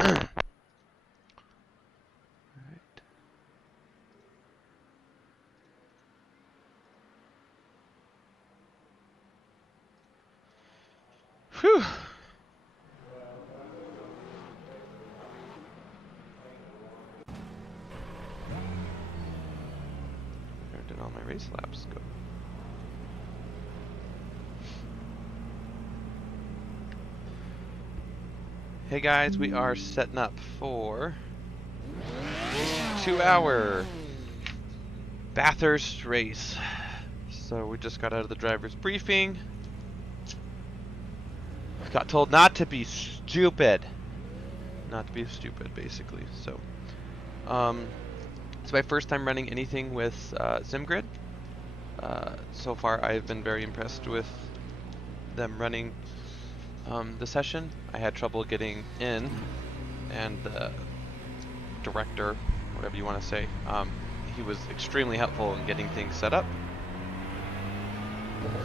Whew. Where did all my race laps go? Hey guys, we are setting up for 2-hour Bathurst race. So we just got out of the driver's briefing. Got told not to be stupid. Not to be stupid, basically. So, it's my first time running anything with SimGrid. So far, I've been very impressed with them running the session. I had trouble getting in, and the director, whatever you want to say, he was extremely helpful in getting things set up.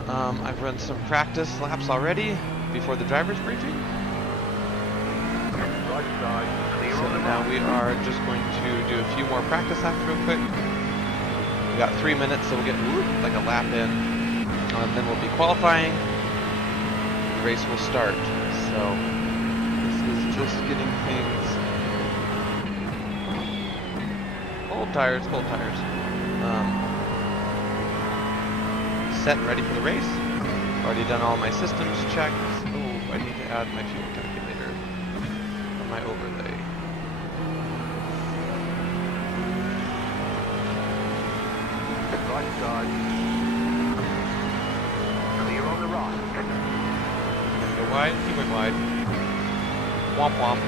I've run some practice laps already before the driver's briefing. So now we are just going to do a few more practice laps real quick. We got 3 minutes, so we'll get like a lap in, and then we'll be qualifying. The race will start. So this is just getting things cold tires, set and ready for the race. Already done all my systems checks. Oh, I need to add my fuel calculator on my overlay. Right side. Clear on the right. Go wide, keep it wide. Womp womp.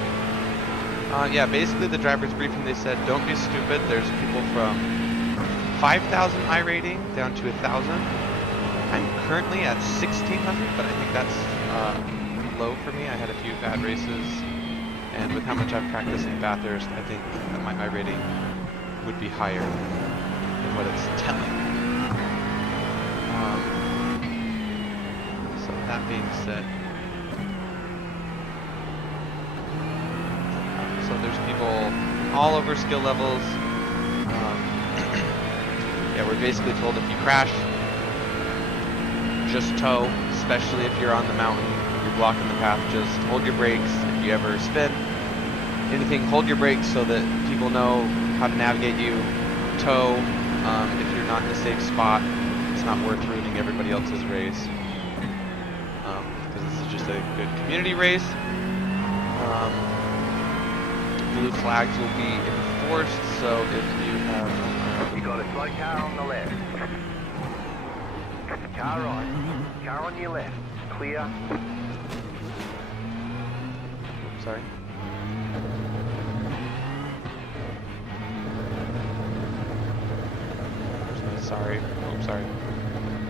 Yeah, basically the driver's briefing, they said don't be stupid. There's people from 5,000 I rating down to 1,000. I'm currently at 1,600, but I think that's low for me. I had a few bad races, and with how much I've practiced in Bathurst, I think that my I rating would be higher than what it's telling. So that being said, so there's people all over skill levels. Yeah, we're basically told if you crash, just tow, especially if you're on the mountain, you're blocking the path, just hold your brakes. If you ever spin anything, hold your brakes so that people know how to navigate you. Tow, if you're not in a safe spot, it's not worth ruining everybody else's race. Because this is just a good community race. Blue flags will be enforced, so if you have... You got a slow car on the left. Car right. Car on your left. Clear. Oops, sorry. Where's my sorry? Oh, sorry.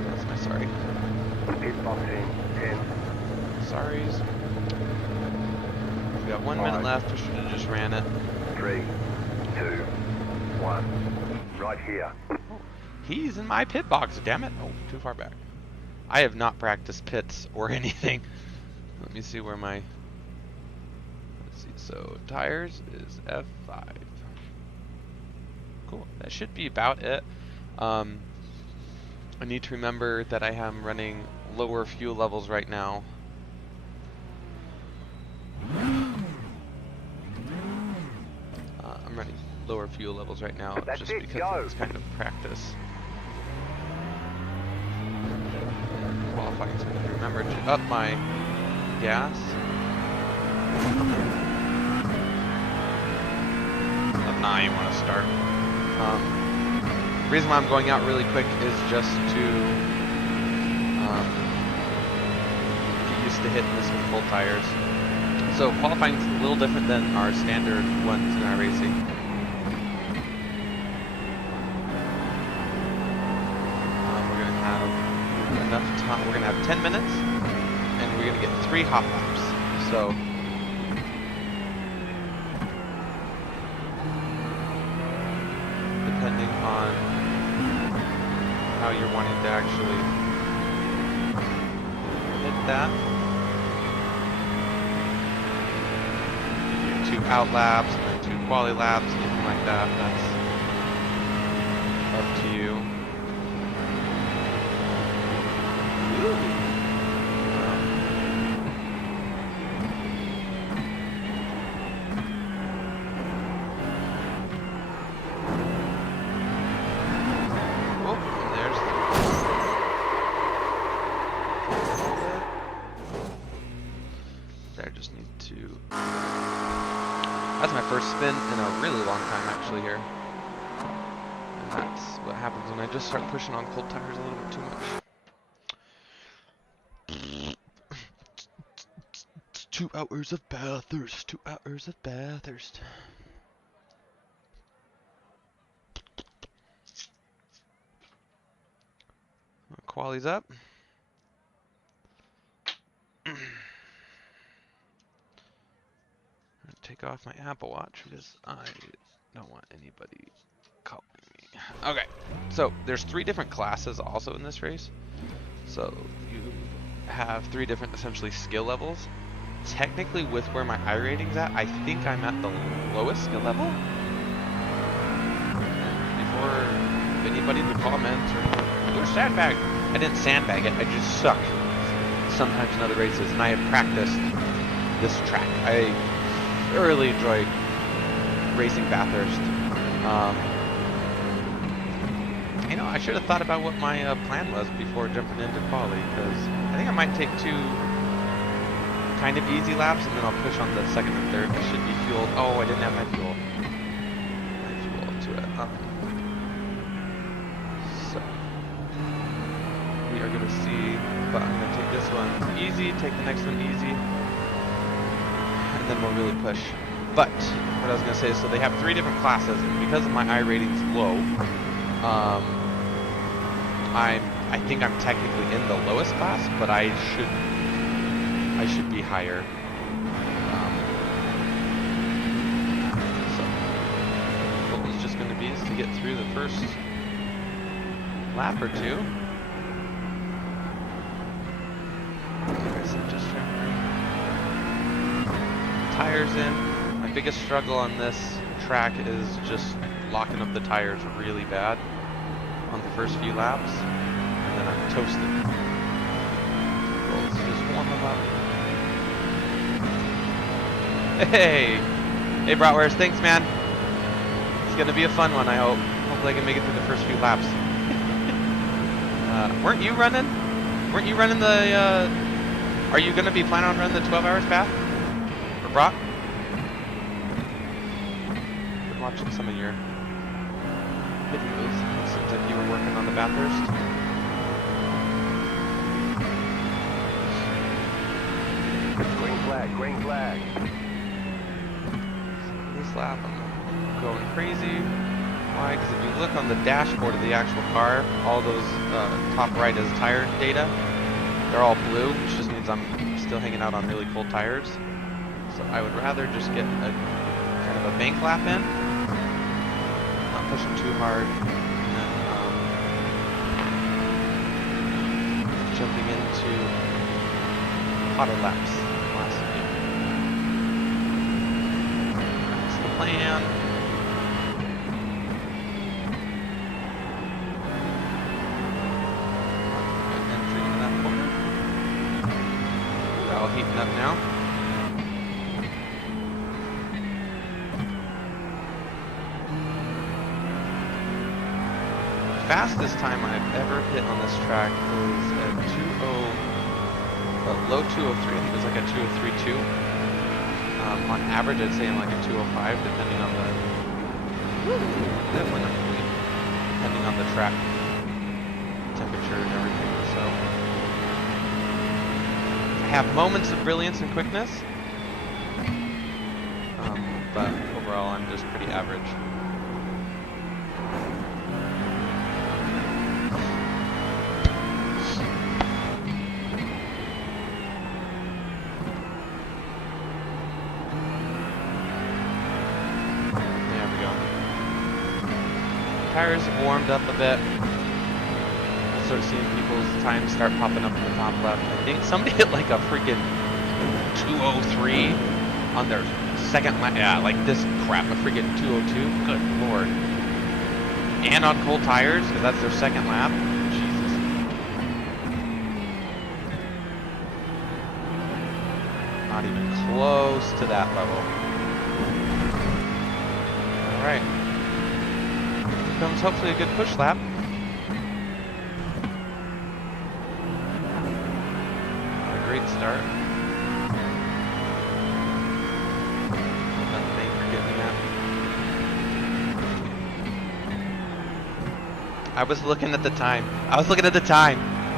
That's my sorry. Pit boxing. 10. Sorries. We got 1 minute left. We should have just ran it. 3, 2, 1. Right here. He's in my pit box, damn it. Oh, too far back. I have not practiced pits or anything. Let me see where my... Let's see. So, tires is F5. Cool. That should be about it. I need to remember that I am running lower fuel levels right now. I'm running lower fuel levels right now just because it's kind of practice. Qualifying, so I have to remember to up my gas. Nah, you want to start. The reason why I'm going out really quick is just to get used to hitting this with full tires. So qualifying is a little different than our standard ones in our racing. We're gonna have enough time. We're gonna have 10 minutes, and we're gonna get 3 hot laps. So depending on how you're wanting to actually hit that. 2 out laps, and then 2 quali laps, anything like that. That's up to you. I just need to... That's my first spin in a really long time actually here. And that's what happens when I just start pushing on cold tires a little bit too much. 2 hours of Bathurst, 2 hours of Bathurst. Quali's up. Take off my Apple Watch because I don't want anybody calling me. Okay, so there's 3 different classes also in this race. So you have 3 different essentially skill levels. Technically, with where my I rating's at, I think I'm at the lowest skill level. And before anybody to comment or you're sandbag, I didn't sandbag it. I just suck sometimes in other races, and I have practiced this track. I thoroughly enjoy racing Bathurst. You know, I should have thought about what my plan was before jumping into quali, because I think I might take 2 kind of easy laps, and then I'll push on the 2nd and 3rd. I should be fueled. Oh, I didn't have my fuel. To it. So we are going to see, but I'm going to take this one easy, take the next one easy, and then we'll really push. But what I was going to say is, so they have 3 different classes, and because of my I rating's low, I think I'm technically in the lowest class, but I should be higher. So what was just going to be is to get through the first lap or 2. Just tires in. My biggest struggle on this track is just locking up the tires really bad on the first few laps, and then I'm toasted. So let's just warm them up. Hey! Hey Bratwurst, thanks man! It's gonna be a fun one, I hope. Hopefully I can make it through the first few laps. Weren't you running? Weren't you running the, are you gonna be planning on running the 12 hours path? For Brat? Been watching some of your videos. It seems like you were working on the Bathurst. Green flag, green flag. This lap I'm going crazy. Why? Because if you look on the dashboard of the actual car, all those top right is tire data. They're all blue, which just means I'm still hanging out on really cold tires. So I would rather just get a kind of a bank lap in, not pushing too hard, and then jumping into hotter laps last week. That's the plan. All heating up now. Fastest time I've ever hit on this track was a low 203. I think it was like a 203.2. On average, I'd say I'm like a 205, depending on the definitely not really, depending on the track temperature and everything. So. Have moments of brilliance and quickness, but overall I'm just pretty average. There we go. Tires have warmed up a bit. Start seeing people's times start popping up in the top left. I think somebody hit like a freaking 203 on their second lap, yeah, like this crap, a freaking 202. Good lord. And on cold tires, because that's their second lap. Jesus. Not even close to that level. Alright. Here comes hopefully a good push lap. Not a great start. Thank you for getting that. I was looking at the time.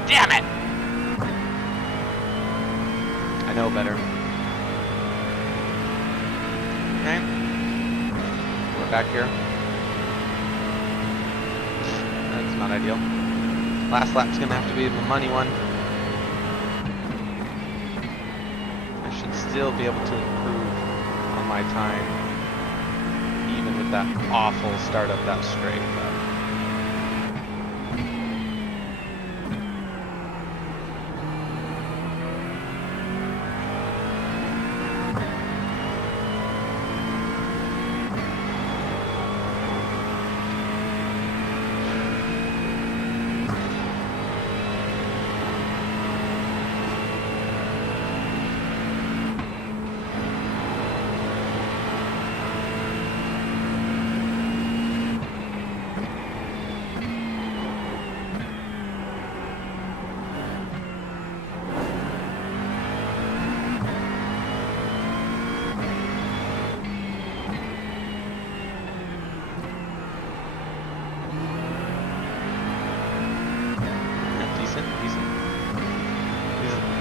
Damn it! I know better. Okay. We're back here. That's not ideal. Last lap's gonna have to be the money one. I should still be able to improve on my time, even with that awful start of that straight. But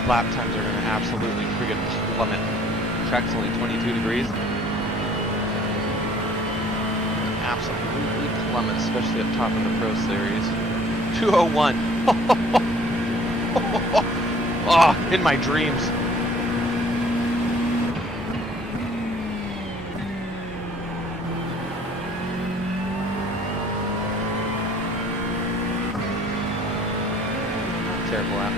lap times are going to absolutely friggin' plummet. Track's only 22 degrees. Absolutely plummet, especially up top of the Pro Series. 201. Oh, in my dreams. Terrible lap.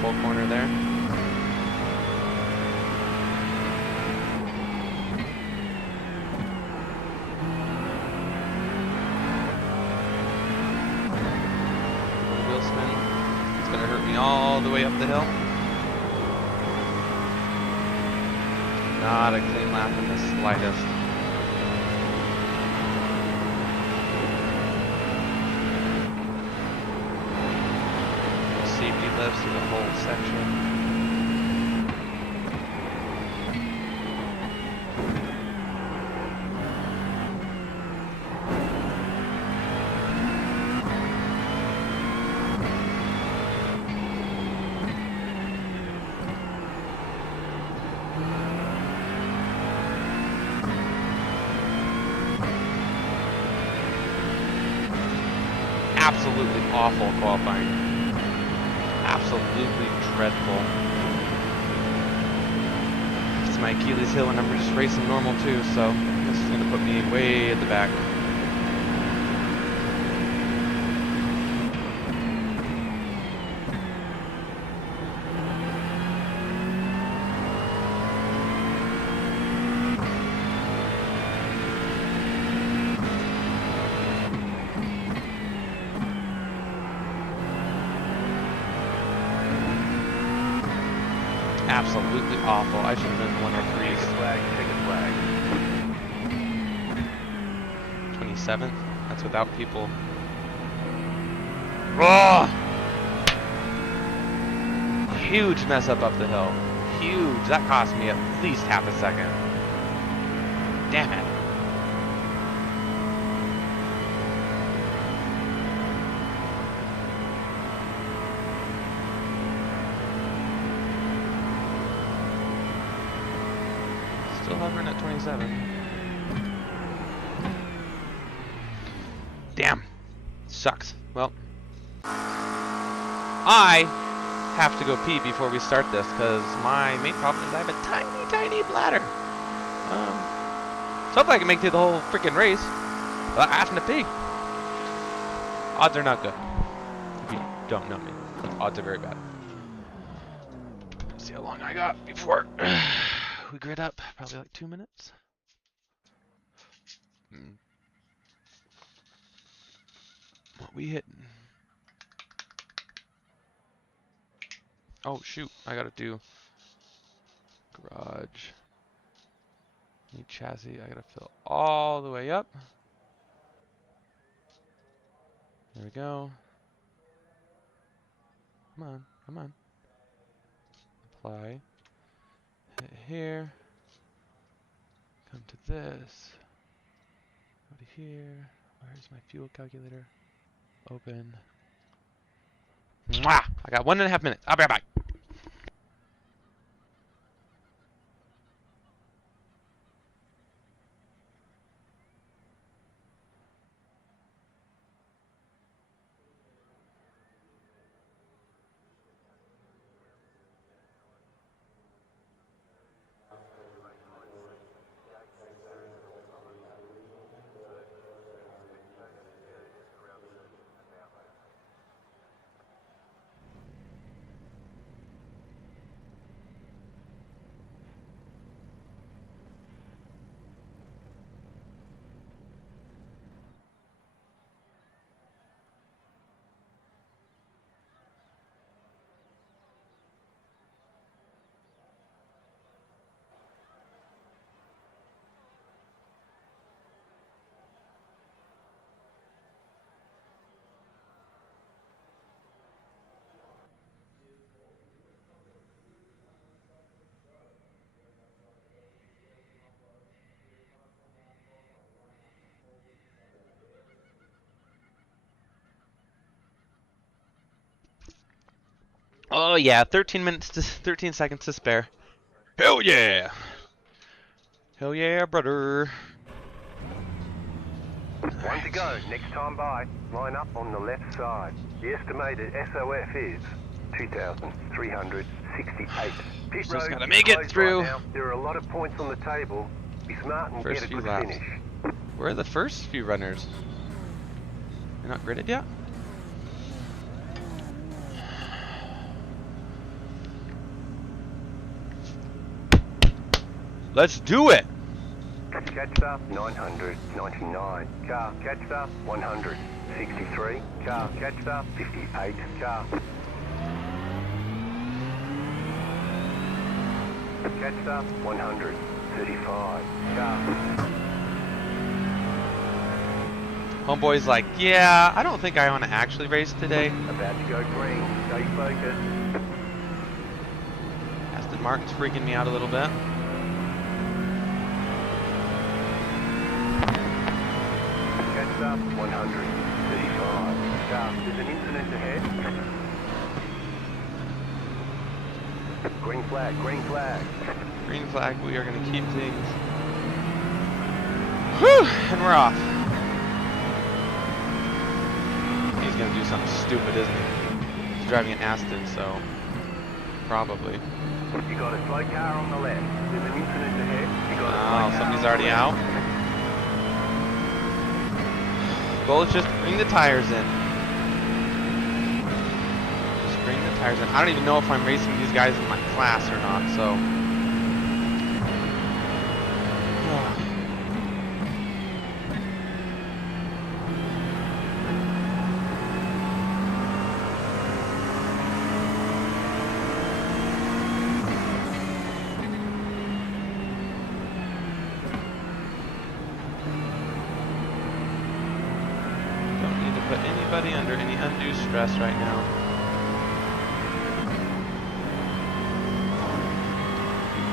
Full corner there. Wheel spin. It's gonna hurt me all the way up the hill. Not a clean lap in the slightest. Safety lifts through the whole section. Absolutely awful qualifying. Absolutely dreadful. It's my Achilles heel and I'm just racing normal too, so this is gonna put me way at the back. Absolutely awful. I should have been 103. Take a flag. 27. That's without people. Oh! Huge mess up the hill. Huge. That cost me at least half a second. Damn it. still hovering at 27. Damn. Sucks. Well, I have to go pee before we start this because my main problem is I have a tiny, tiny bladder. So hopefully I can make it through the whole freaking race without having to pee. Odds are not good. If you don't know me, odds are very bad. Let's see how long I got before we grid up. Probably like 2 minutes. What we hitting? Oh shoot! I gotta do garage. Need chassis. I gotta fill all the way up. There we go. Come on, come on. Apply. Hit here. Come to this. Go to here. Where's my fuel calculator? Open. Mwah! I got 1.5 minutes. I'll be right back. Oh yeah, 13 seconds to spare. Hell yeah! Hell yeah, brother. One to go. Next time by. Line up on the left side. The estimated SOF is 2,368. Pit Just road gotta is make it closed through. Right now. There are a lot of points on the table. Be smart and First get a few good laps. finish. Where are the first few runners? They're not gridded yet? Let's do it! Catch up 999. Car catch up 163. Car catch up 58. Car. Catch up 135. Car. Homeboy's like, yeah, I don't think I want to actually race today. About to go green. Stay focused. Aston Martin's freaking me out a little bit. Catch up 135. Car. There's an incident ahead. Green flag, green flag. Green flag, we are going to keep things. Whew, and we're off. He's going to do something stupid, isn't he? He's driving an Aston, so probably. You got a slow car on the left. There's an incident ahead. You got a slow car Somebody's on the already left. out. Goal is just to bring the tires in. Just bring the tires in. I don't even know if I'm racing these guys in my class or not, so. Put anybody under any undue stress right now.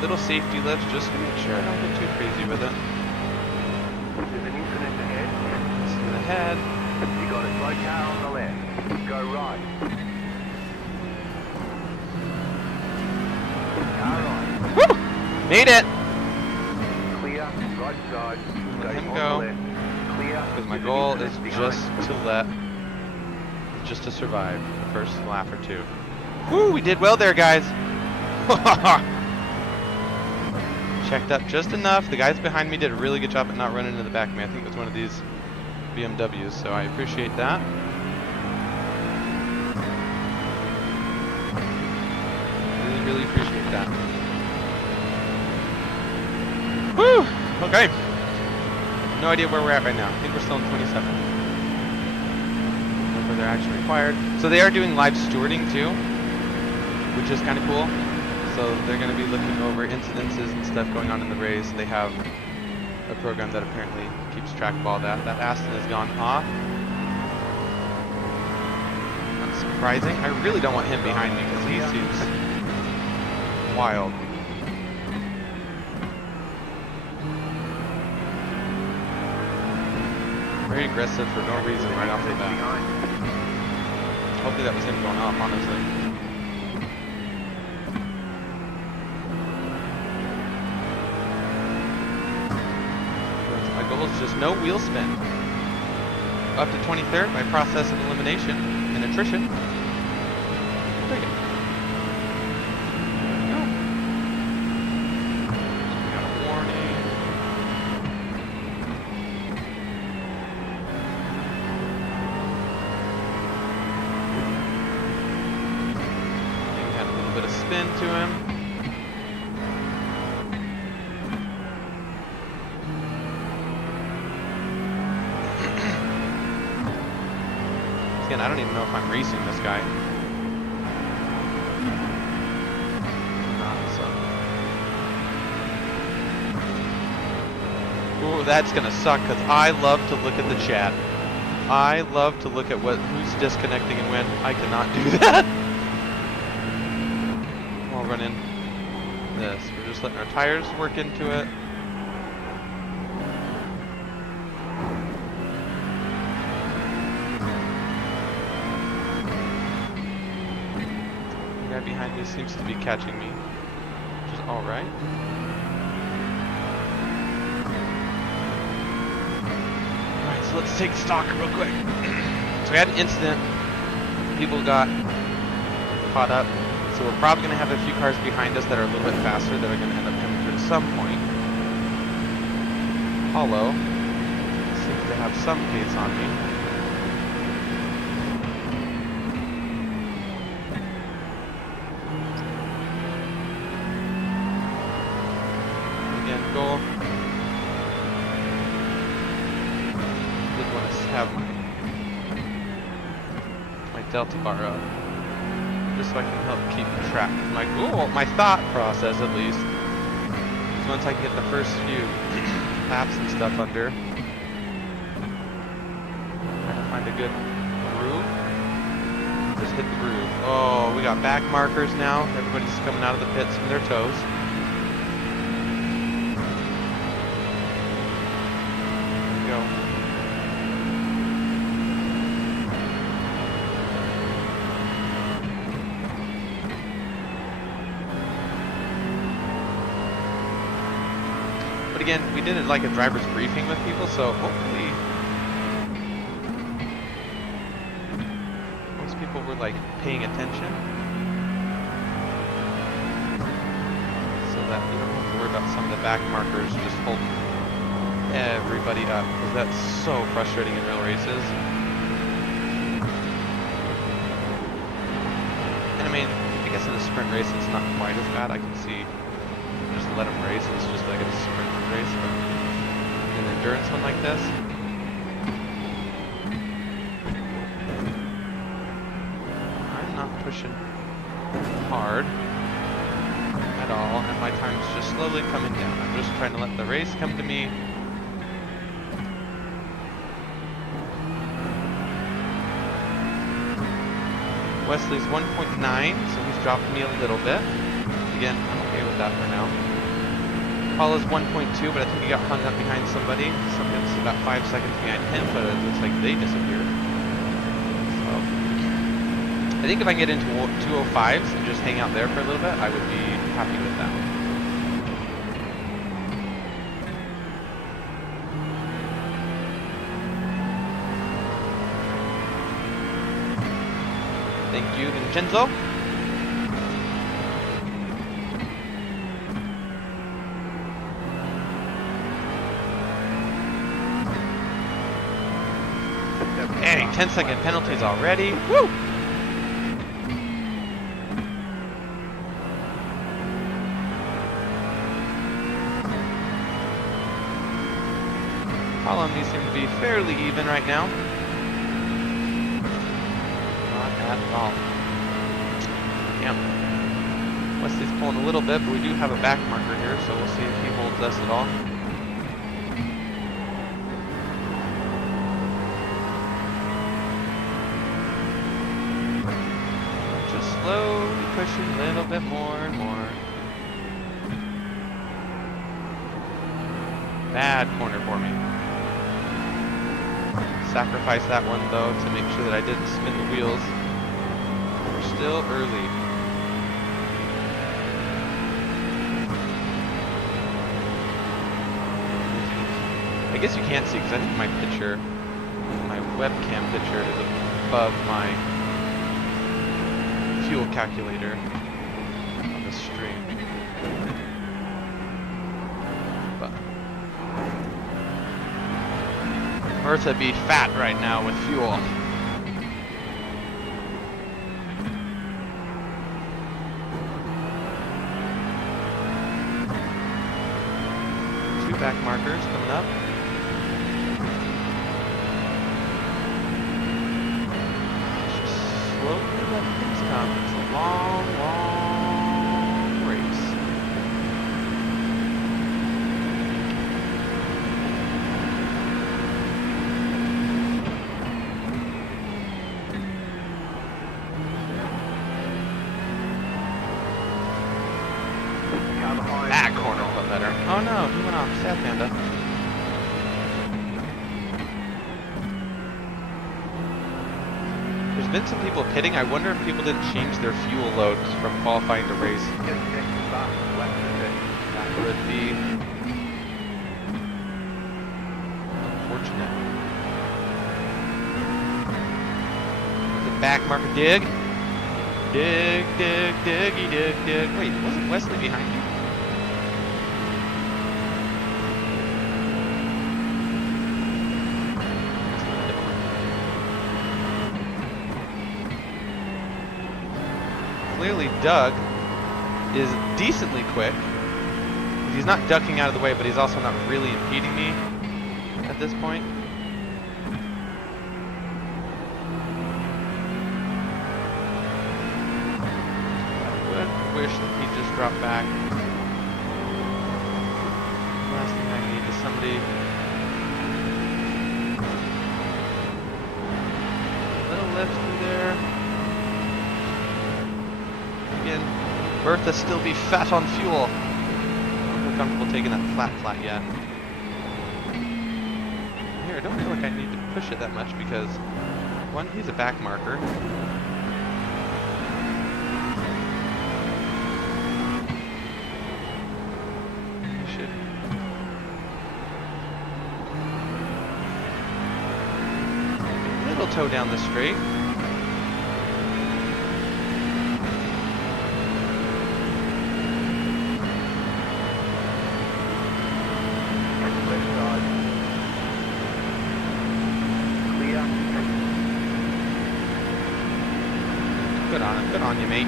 Little safety lifts just to make sure I don't get too crazy with it. There's an incident ahead. Incident ahead. You got a slow car on the left. Go right. Car right. Woo! Made it! him go, because my goal is just to survive the first lap or two. Woo, we did well there, guys. Checked up just enough. The guys behind me did a really good job at not running into the back of me. I think it was one of these BMWs, so I appreciate that. Really appreciate that. Woo! Okay. No idea where we're at right now. I think we're still in 27. Where they're actually required. So they are doing live stewarding too, which is kind of cool. So they're going to be looking over incidences and stuff going on in the race. They have a program that apparently keeps track of all that. That Aston has gone off. Not surprising. I really don't want him behind me because he seems wild. Very aggressive for no reason right off the bat. Hopefully that was him going off, honestly. My goal is just no wheel spin. Up to 23rd by process of elimination and attrition. There you go. Spin to him. Again, I don't even know if I'm racing this guy. Ooh, that's gonna suck because I love to look at the chat. I love to look at who's disconnecting and when. I cannot do that. Run in this. We're just letting our tires work into it. The guy behind me seems to be catching me, which is alright. Alright, so let's take stock real quick. So we had an incident. People got caught up. So we're probably going to have a few cars behind us that are a little bit faster that are going to end up coming through at some point. Hollow seems to have some pace on me. Again, goal. Did want to have my Delta bar up, just so I can help keep track. My goal, my thought process at least, is once I can get the first few laps and stuff under, try to find a good groove. Just hit the groove. Oh, we got back markers now. Everybody's coming out of the pits from their toes. There we go. But again, we did it like a driver's briefing with people, so hopefully most people were like paying attention, so that you don't have to worry about some of the back markers just holding everybody up, because that's so frustrating in real races. And I mean, I guess in a sprint race it's not quite as bad. I can see just let them race. It's just like a sprint race, but an endurance one like this, I'm not pushing hard at all, and my time's just slowly coming down. I'm just trying to let the race come to me. Wesley's 1.9, so he's dropped me a little bit. Again, I'm okay with that for now. Paula's 1.2, but I think he got hung up behind somebody. Something's about 5 seconds behind him, but it looks like they disappeared. So, I think if I can get into 205s and just hang out there for a little bit, I would be happy with that. Thank you, Vincenzo. Hey, 10-second penalties already. Woo! These seem to be fairly even right now. Not at all. Damn. Wesley's pulling a little bit, but we do have a back marker here, so we'll see if he holds us at all. Just slowly pushing a little bit more and more. Bad corner for me. Sacrifice that one though to make sure that I didn't spin the wheels. We're still early. I guess you can't see because I think my picture, my webcam picture is above my fuel calculator on the stream. Bertha be fat right now with fuel. Two back markers coming up. Just slowly let things come. It's a long, long race. That corner a little better. Oh no, he went off. Sad panda. There's been some people pitting. I wonder if people didn't change their fuel loads from qualifying to race. That would be unfortunate. The back marker dig. Dig, dig, diggy, dig, dig. Wait, wasn't Wesley behind you? Clearly Doug is decently quick. He's not ducking out of the way, but he's also not really impeding me at this point. Wish that he just dropped back. Last thing I need is somebody. A little lift through there. Again, Bertha still be fat on fuel. I don't feel comfortable taking that flat yet. Here, I don't feel like I need to push it that much because, one, he's a back marker. Toe down the straight. Good on you, mate.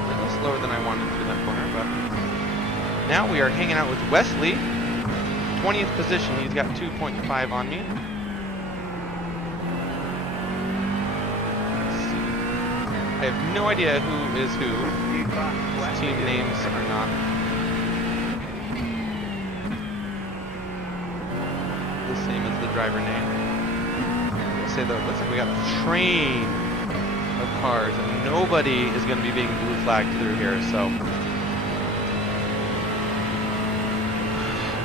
A little slower than I wanted through that corner, but now we are hanging out with Wesley, 20th position. He's got 2.5 on me. Let's see. I have no idea who is who. His team names are not the same as the driver name. I'll say though, it looks like we got a train of cars, and nobody is going to be being blue flagged through here, so.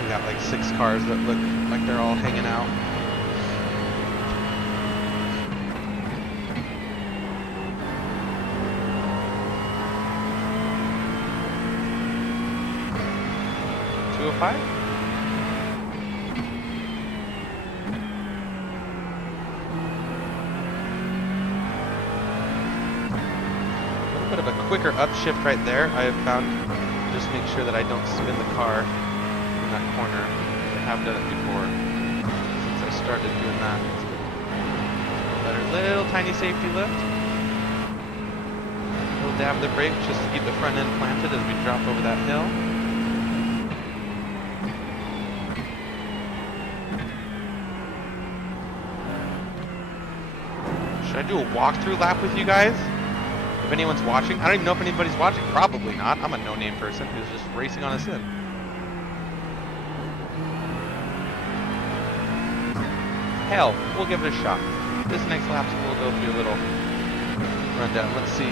Got like 6 cars that look like they're all hanging out. $205? quicker upshift right there, I have found, just make sure that I don't spin the car in that corner. I have done it before since I started doing that. Better little tiny safety lift. Little dab of the brake just to keep the front end planted as we drop over that hill. Should I do a walkthrough lap with you guys? If anyone's watching? I don't even know if anybody's watching. Probably not. I'm a no-name person who's just racing on a sim. Hell, we'll give it a shot. This next lap, we'll go through a little rundown. Let's see.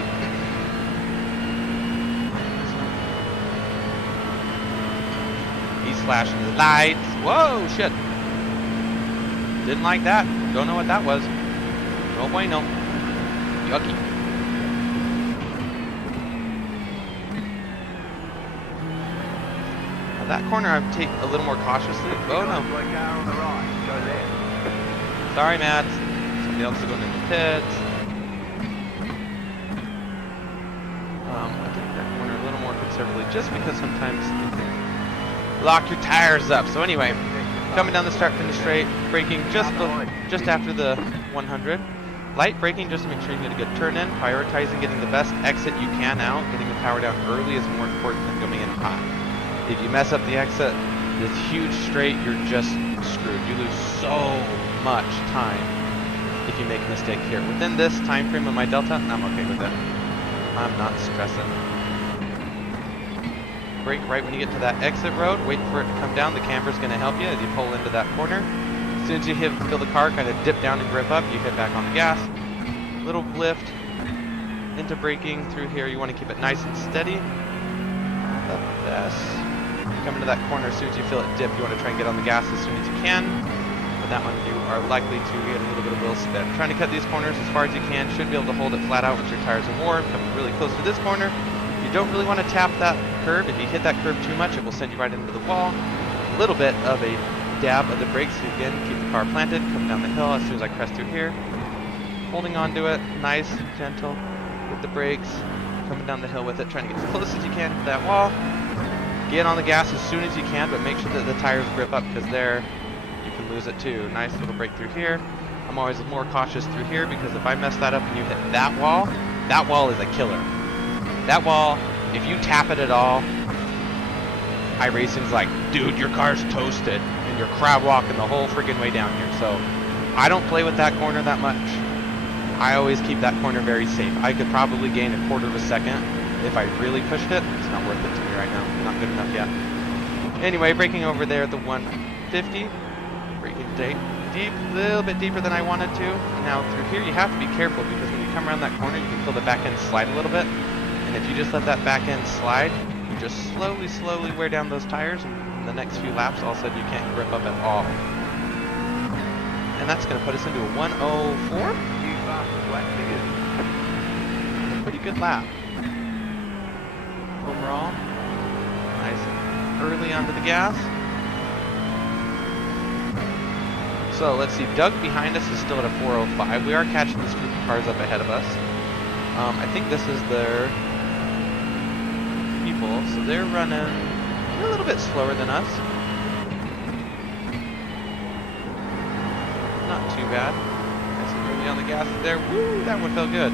He's flashing the lights. Whoa, shit. Didn't like that. Don't know what that was. No bueno. Yucky. Now that corner I take a little more cautiously. Oh no. Sorry, Matt. Somebody else is going in the pits. I take that corner a little more conservatively just because sometimes you can lock your tires up. So anyway, coming down the start finish straight, braking just after the 100. Light braking just to make sure you get a good turn in. Prioritizing getting the best exit you can out. Getting the power down early is more important than going in hot. If you mess up the exit, this huge straight, you're just screwed. You lose so much time if you make a mistake here. Within this time frame of my delta, I'm okay with it. I'm not stressing. Brake right when you get to that exit road. Wait for it to come down. The camber's going to help you as you pull into that corner. As soon as you feel the car kind of dip down and grip up, you hit back on the gas. Little lift into braking through here. You want to keep it nice and steady. The best. Coming to that corner, as soon as you feel it dip, you want to try and get on the gas as soon as you can. With that one, you are likely to get a little bit of wheel spin. Trying to cut these corners as far as you can. Should be able to hold it flat out once your tires are warm. Coming really close to this corner. You don't really want to tap that curve. If you hit that curve too much, it will send you right into the wall. A little bit of a dab of the brakes to again keep the car planted. Coming down the hill as soon as I crest through here. Holding on to it, nice, gentle with the brakes. Coming down the hill with it, trying to get as close as you can to that wall. Get on the gas as soon as you can, but make sure that the tires grip up because there you can lose it too. Nice little break through here. I'm always more cautious through here because if I mess that up and you hit that wall is a killer. That wall, if you tap it at all, iRacing's like, dude, your car's toasted, and you're crab walking the whole freaking way down here. So I don't play with that corner that much. I always keep that corner very safe. I could probably gain a quarter of a second if I really pushed it. It's not worth it to me right now. Not good enough yet. Anyway, braking over there at the 150. Braking deep, a little bit deeper than I wanted to. Now through here, you have to be careful because when you come around that corner, you can feel the back end slide a little bit. And if you just let that back end slide, you just slowly wear down those tires, and in the next few laps, all of a sudden you can't grip up at all. And that's going to put us into a 104. A pretty good lap. Overall, nice and early onto the gas. So let's see, Doug behind us is still at a 405. We are catching this group of cars up ahead of us. I think this is their people, so they're running a little bit slower than us. Not too bad. Nice and early on the gas there. Woo, that one felt good.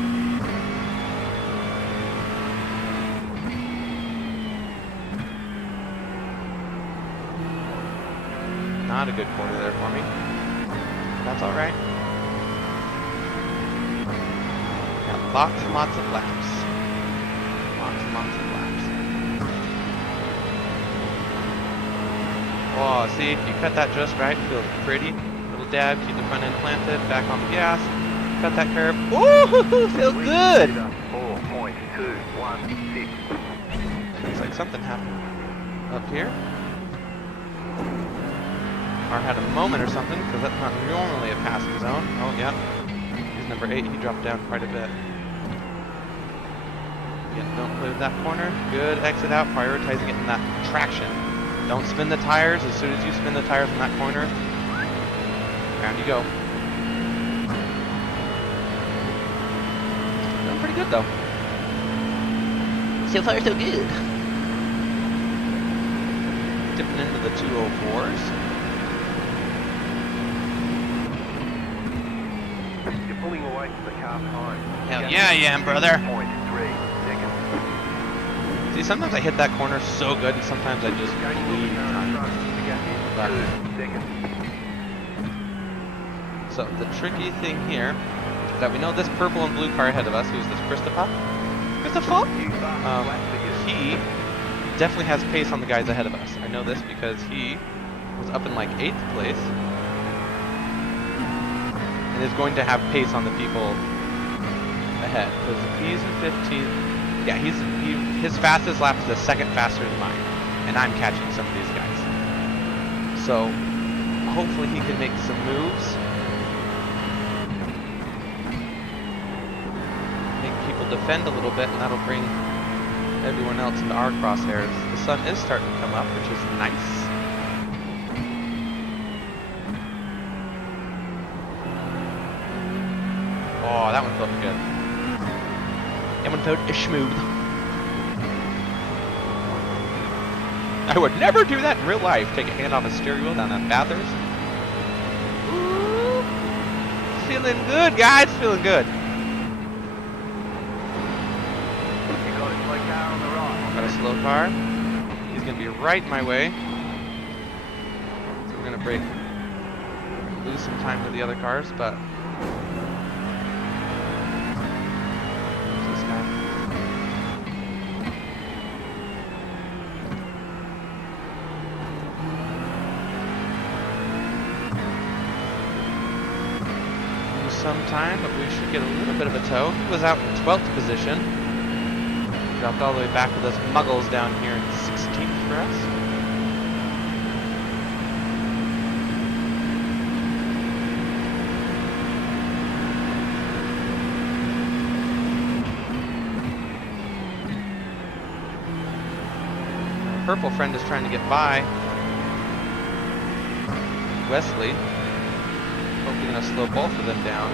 Not a good corner there for me. That's all right. Got lots and lots of laps. Lots and lots of laps. Oh, see, if you cut that just right, it feels pretty. Little dab, keep the front end planted, back on the gas. Cut that curve. Ooh, feels good. 4.216. Looks like something happened up here. Or had a moment or something, because that's not normally a passing zone. Oh, yeah. He's number 8. He dropped down quite a bit. Again, don't play with that corner. Good exit out, prioritizing it in that traction. Don't spin the tires. As soon as you spin the tires in that corner, around you go. Doing pretty good, though. so far so good. Dipping into the 204s. You're pulling away from the car behind. Hell yeah, I am, brother. 2.3 seconds. See, sometimes I hit that corner so good, and sometimes I just Going to lose the car in time. front. The gap is But- 2 seconds. So the tricky thing here is that we know this purple and blue car ahead of us. Who's this, Christopher? Christopher? You fast Um, flat for you. He definitely has pace on the guys ahead of us. I know this because he was up in like 8th place and is going to have pace on the people ahead. Because if he's in 15th, yeah, his fastest lap is a second faster than mine, and I'm catching some of these guys. So hopefully he can make some moves, make people defend a little bit, and that'll bring everyone else into our crosshairs. The sun is starting to come up, which is nice. Oh, that one felt good. That one felt smooth. I would never do that in real life. Take a hand off a steering wheel down that Bathurst. Ooh, feeling good, guys. Feeling good. You got a slow car on the right. Got a slow car. He's gonna be right my way. So we're gonna lose some time to the other cars, but who's this guy? Lose some time, but we should get a little bit of a tow. He was out in 12th position. Dropped all the way back with us muggles down here in 16th for us. Our purple friend is trying to get by Wesley. Hopefully gonna slow both of them down.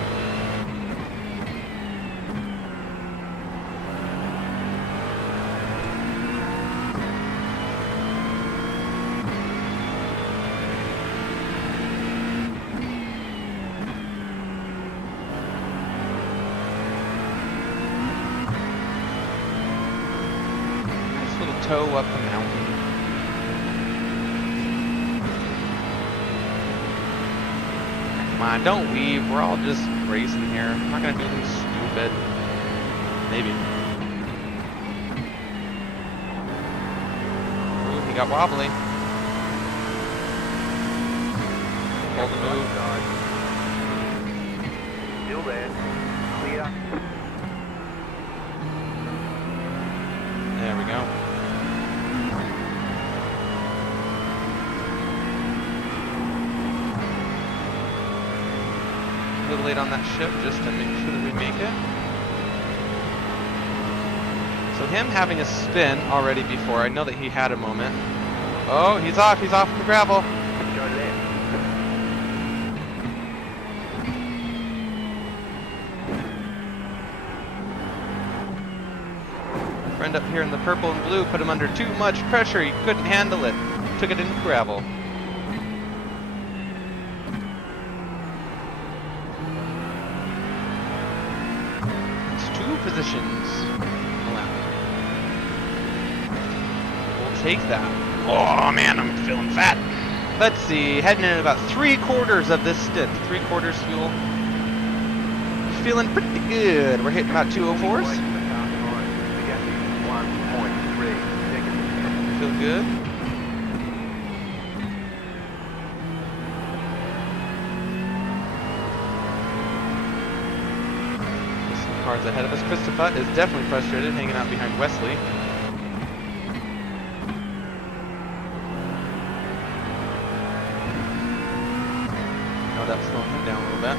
Toe up the mountain. Come on, don't weave. We're all just racing here. I'm not gonna do anything stupid. Maybe. Ooh, he got wobbly. Hold the move. Still there. Clear. There we go. A little late on that shift just to make sure that we make it. So him having a spin already before, I know that he had a moment. Oh, he's off the gravel. Go left. Friend up here in the purple and blue put him under too much pressure. He couldn't handle it. Took it into gravel. Positions. We'll take that. Oh man, I'm feeling fat. Let's see, heading in about 3/4 of this stint. 3/4 fuel. Feeling pretty good. We're hitting about 204s. Away from the car behind. The gap is 1.3 seconds. Feel good. Cars ahead of us. Christopher is definitely frustrated, hanging out behind Wesley. No, that's slowing him down a little bit.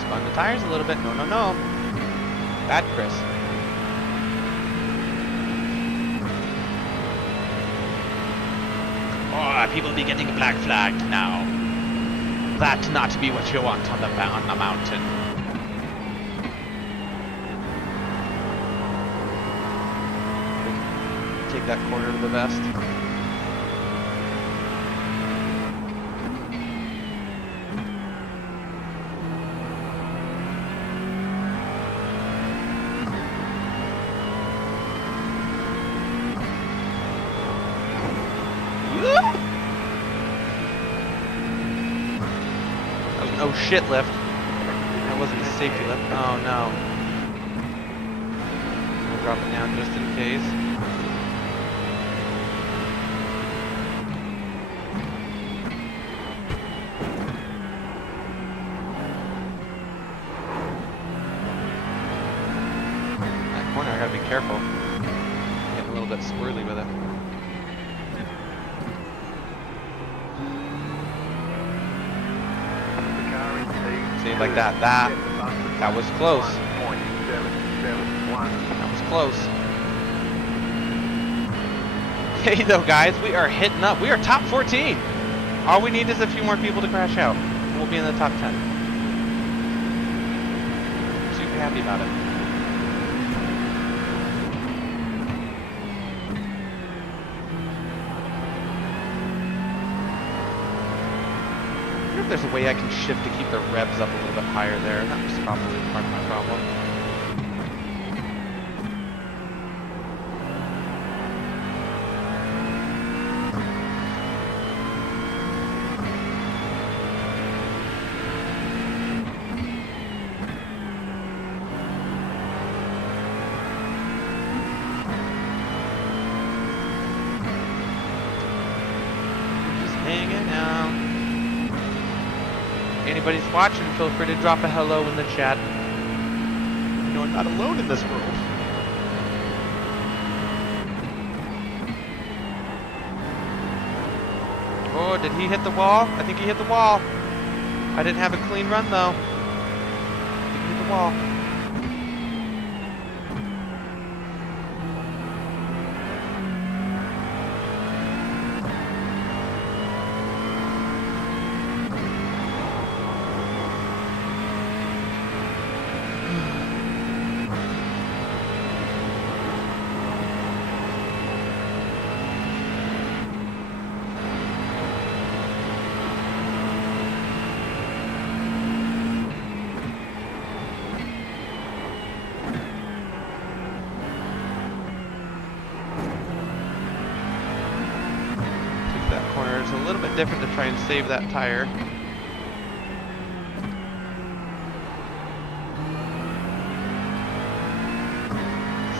Spun the tires a little bit. No, no, no. Bad Chris. Oh, people be getting a black flag now. that not be what you want on the mountain? Take that corner to the best. Oh shit lift. That wasn't a safety lift. Oh no. We'll drop it down just in case. That corner I gotta be careful. Getting a little bit squirrely with it. See, like that. That was close. That was close. Hey though guys, we are hitting up. We are top 14. All we need is a few more people to crash out. We'll be in the top 10. Super happy about it. There's a way I can shift to keep the revs up a little bit higher there. That was probably part of my problem. Just hanging out. Anybody's watching, feel free to drop a hello in the chat. You know, I'm not alone in this world. Oh, did he hit the wall? I think he hit the wall. I didn't have a clean run though. I think he hit the wall. A little bit different to try and save that tire.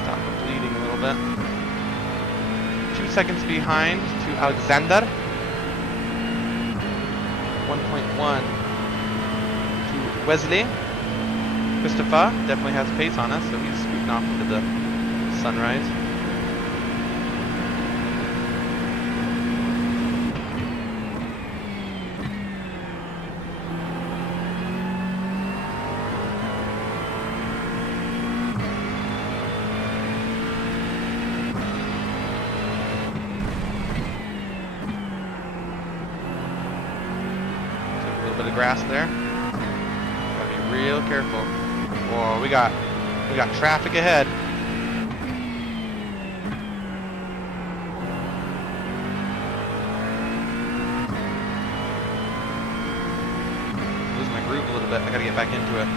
Stop the bleeding a little bit. 2 seconds behind to Alexander. 1.1 to Wesley. Christopher definitely has pace on us, so he's scooting off into the sunrise. Bit of grass there. Gotta be real careful. Whoa, we got traffic ahead. Losing my groove a little bit. I gotta get back into it.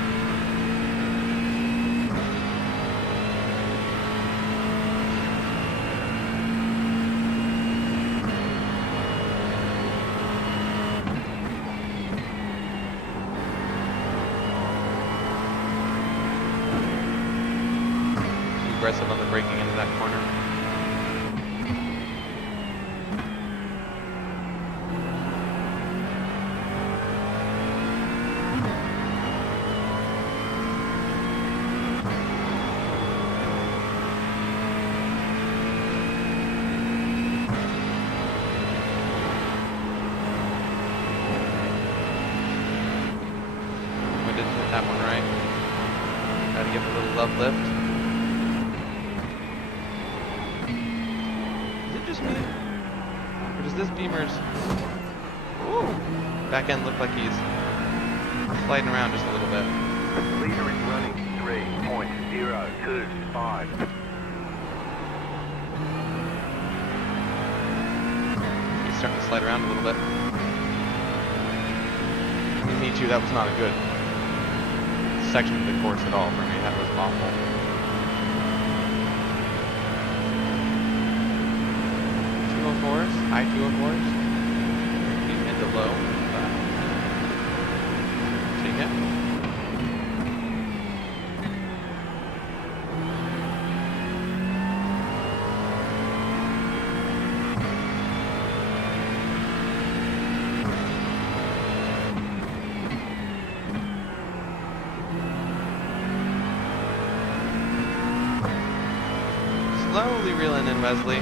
Aggressive on the braking into that corner. We didn't hit that one right. Gotta give it a little love lift. Or does this Beamer's... Ooh, back end look like he's sliding around just a little bit. Leader is running 3.025. He's starting to slide around a little bit. I mean, me too, that was not a good section of the course at all for me. That was awful. High 204s. Mid to low. Take it. Slowly reeling in, Wesley.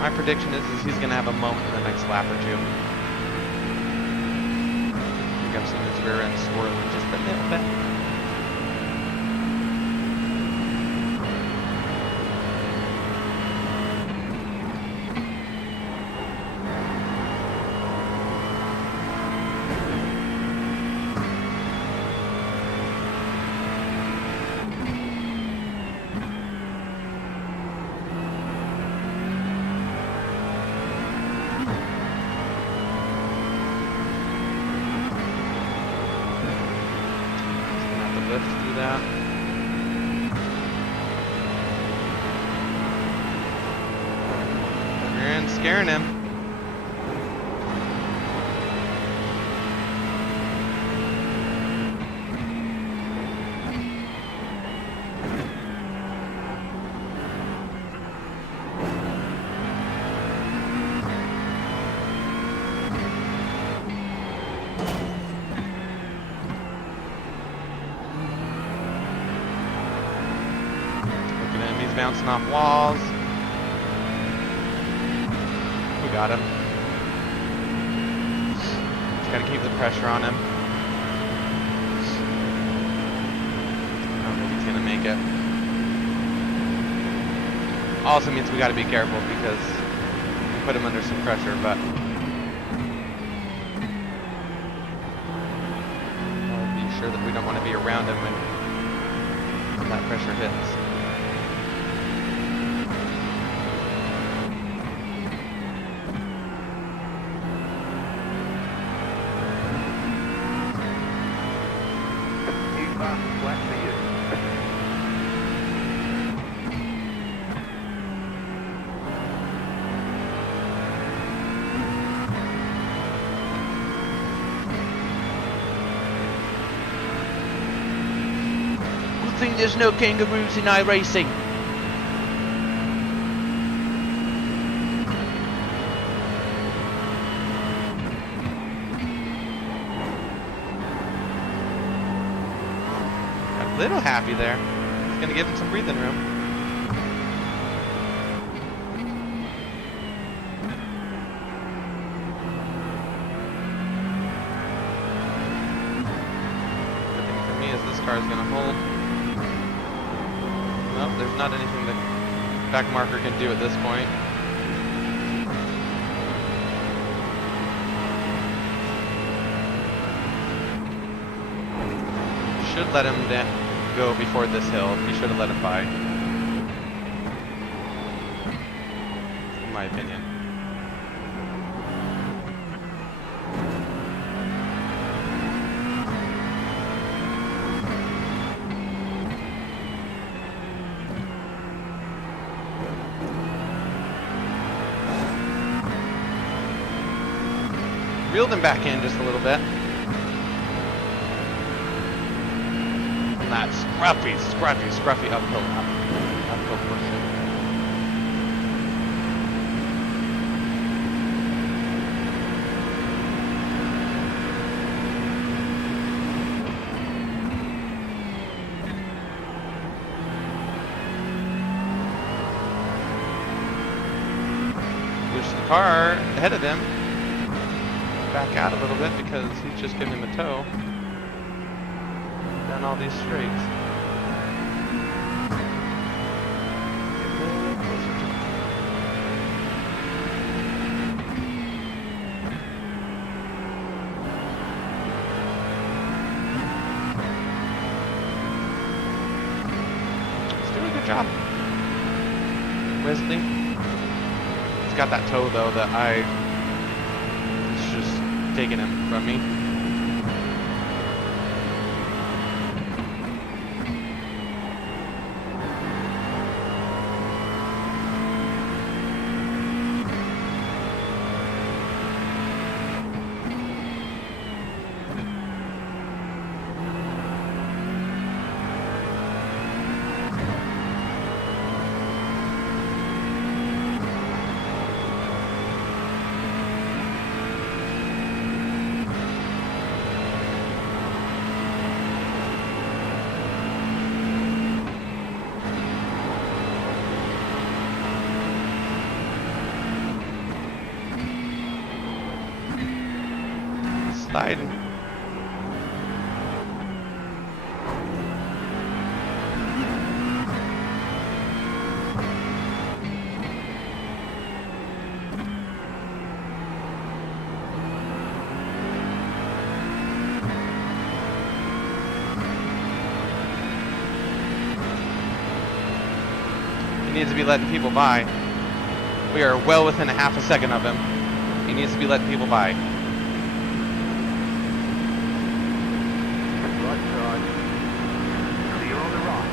My prediction is he's going to have a moment in the next lap or two. I think I'm seeing his rear end swirling just a little bit. Let's do that. Rear end scaring him. Bouncing off walls. We got him. Just gotta keep the pressure on him. I don't think he's gonna make it. Also means we gotta be careful because we put him under some pressure, but I'll be sure that we don't want to be around him when that pressure hits. Flat for you. Good thing there's no kangaroos in iracing. A little happy there. It's gonna give him some breathing room. Good thing for me is this car is gonna hold. Nope, there's not anything the back marker can do at this point. Should let him go before this hill. He should have let him by. In my opinion. Reeled him back in just a little bit. That scruffy uphill portion. Push the car ahead of him. Back out a little bit because he's just giving him a tow down all these straights. He's doing a good job. Wesley. He's got that toe though that it's just taking him from me. Sliding. He needs to be letting people by. We are well within a half a second of him. He needs to be letting people by. Right side. Clear on the right.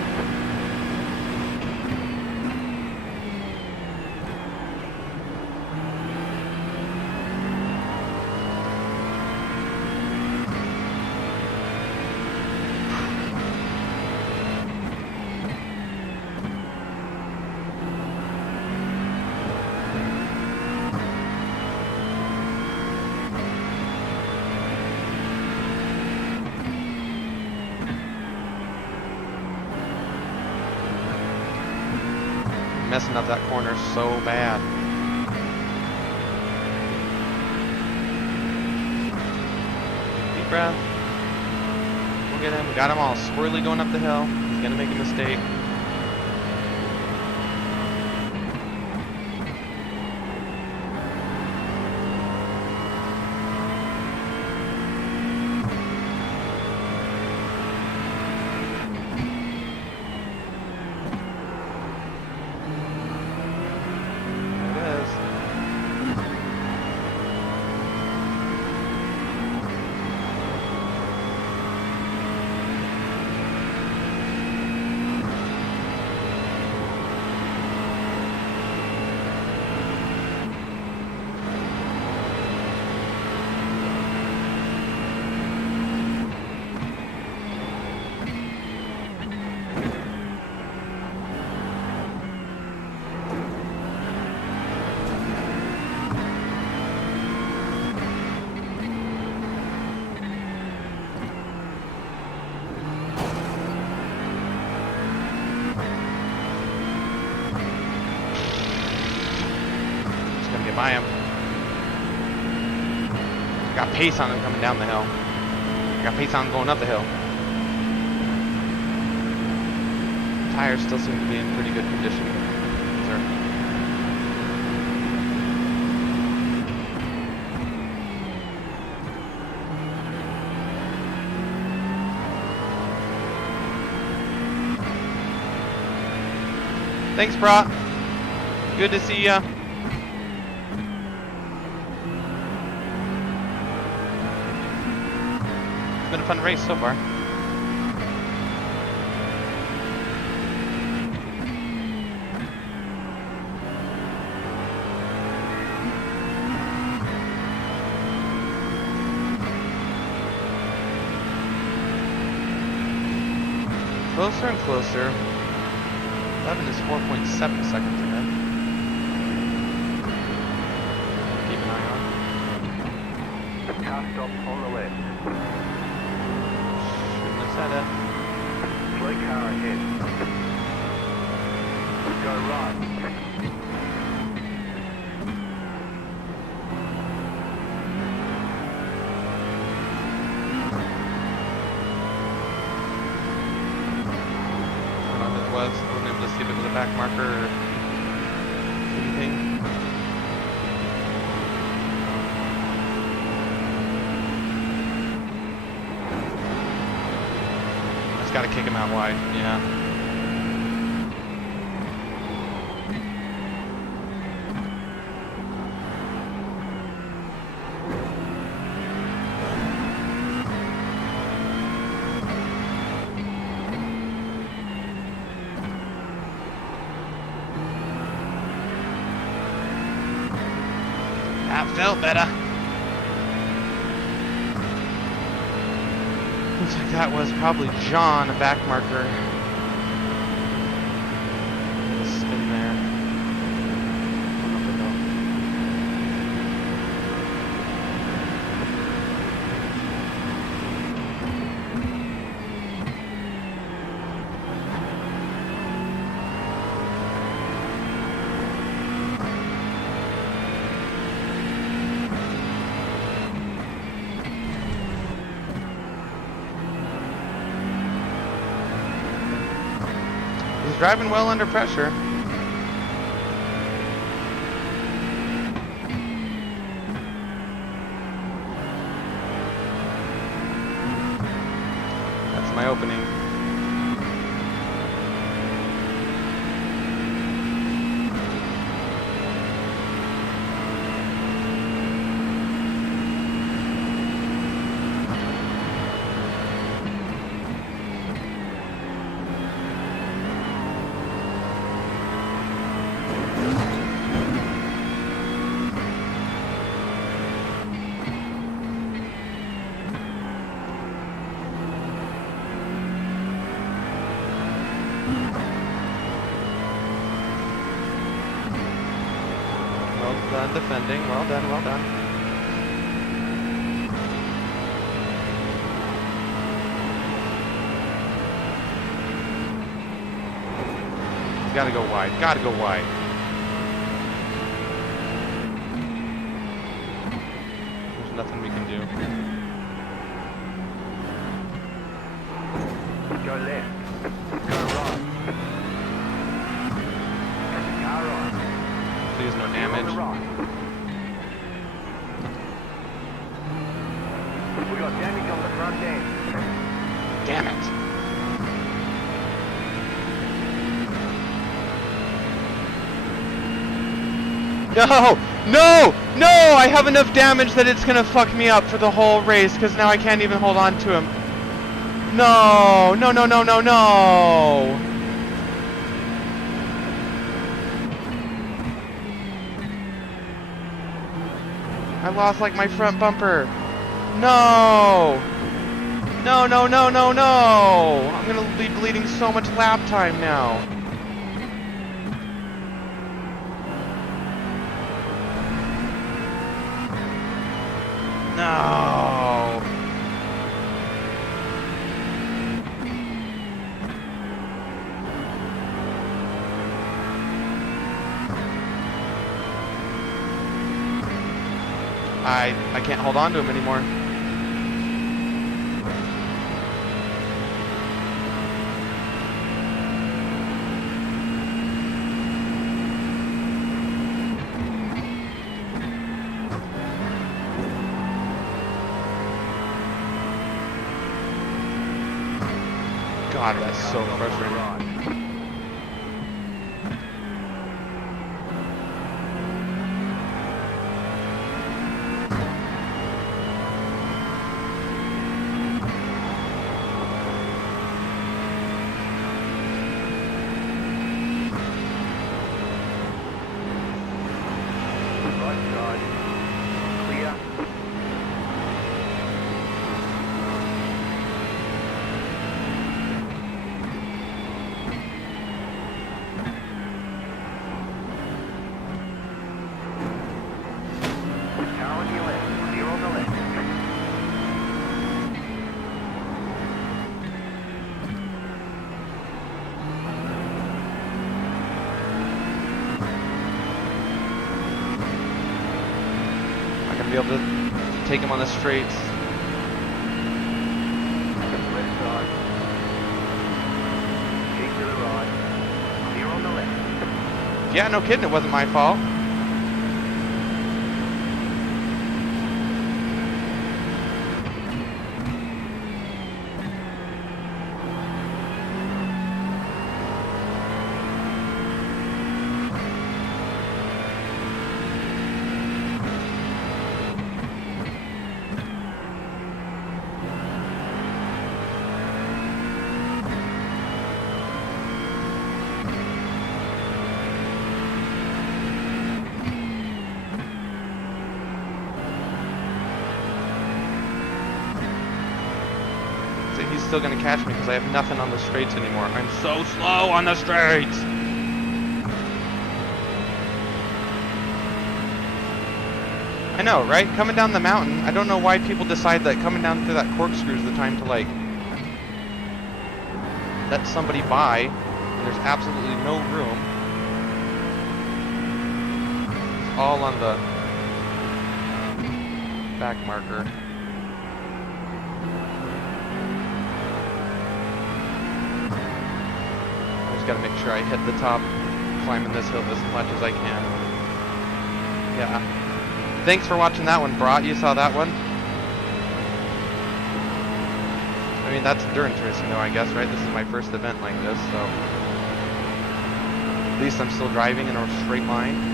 Messing up that corner so bad. Deep breath. We'll get him. We got him all swirly going up the hill. He's gonna make a mistake. By him. Got pace on him coming down the hill. Got pace on him going up the hill. Tires still seem to be in pretty good condition. Sir. Thanks, Brock. Good to see ya. Been a fun race so far. Closer and closer. 11 is 4.7 seconds ahead. Keep an eye on. Car stop on the left. Slow car ahead. Go right. I don't know if it was. I wasn't able to see if it was a back marker or anything. Just gotta kick him out wide, yeah. That felt better. Looks like that was probably John, a back marker. Little spin there. Up we go. He's driving well under pressure. That's my opening. Well done defending. Well done, well done. Gotta go wide. Gotta go wide. There's nothing we can do. Go left. Go right. Car right. Please, no On the damage. right. We got damage on the front end. Damn it. No! No! No! I have enough damage that it's gonna fuck me up for the whole race, because now I can't even hold on to him. No! No, no, no, no, no! I lost like my front bumper. No! No, no, no, no, no! I'm gonna be bleeding so much lap time now. No! I can't hold on to him anymore. God, that's so frustrating. Right side. Clear. Car on your left. Clear on the left. Not gonna be able to take him on the straights. Left side. Keep to the right. Clear on the left. Yeah, no kidding, it wasn't my fault. He's still gonna catch me because I have nothing on the straights anymore. I'm so slow on the straights. I know, right? Coming down the mountain, I don't know why people decide that coming down through that corkscrew is the time to like let somebody by, and there's absolutely no room. It's all on the back marker. Gotta make sure I hit the top, climbing this hill as much as I can. Yeah. Thanks for watching that one, Brat. You saw that one? I mean, that's endurance racing though, I guess, right? This is my first event like this, so at least I'm still driving in a straight line.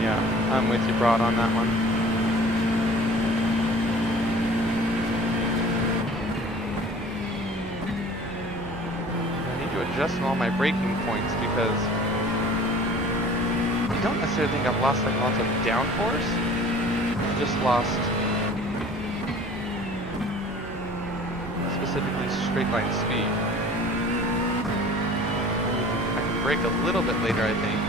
Yeah, I'm with you, Broad, on that one. I need to adjust all my braking points because I don't necessarily think I've lost like lots of downforce. I've just lost specifically straight line speed. I can brake a little bit later, I think.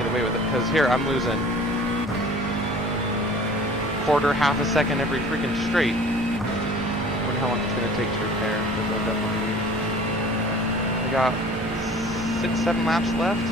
Away with it, because here I'm losing quarter, half a second every freaking straight. I wonder how long it's going to take to repair, because I'll definitely I got 6-7 laps left.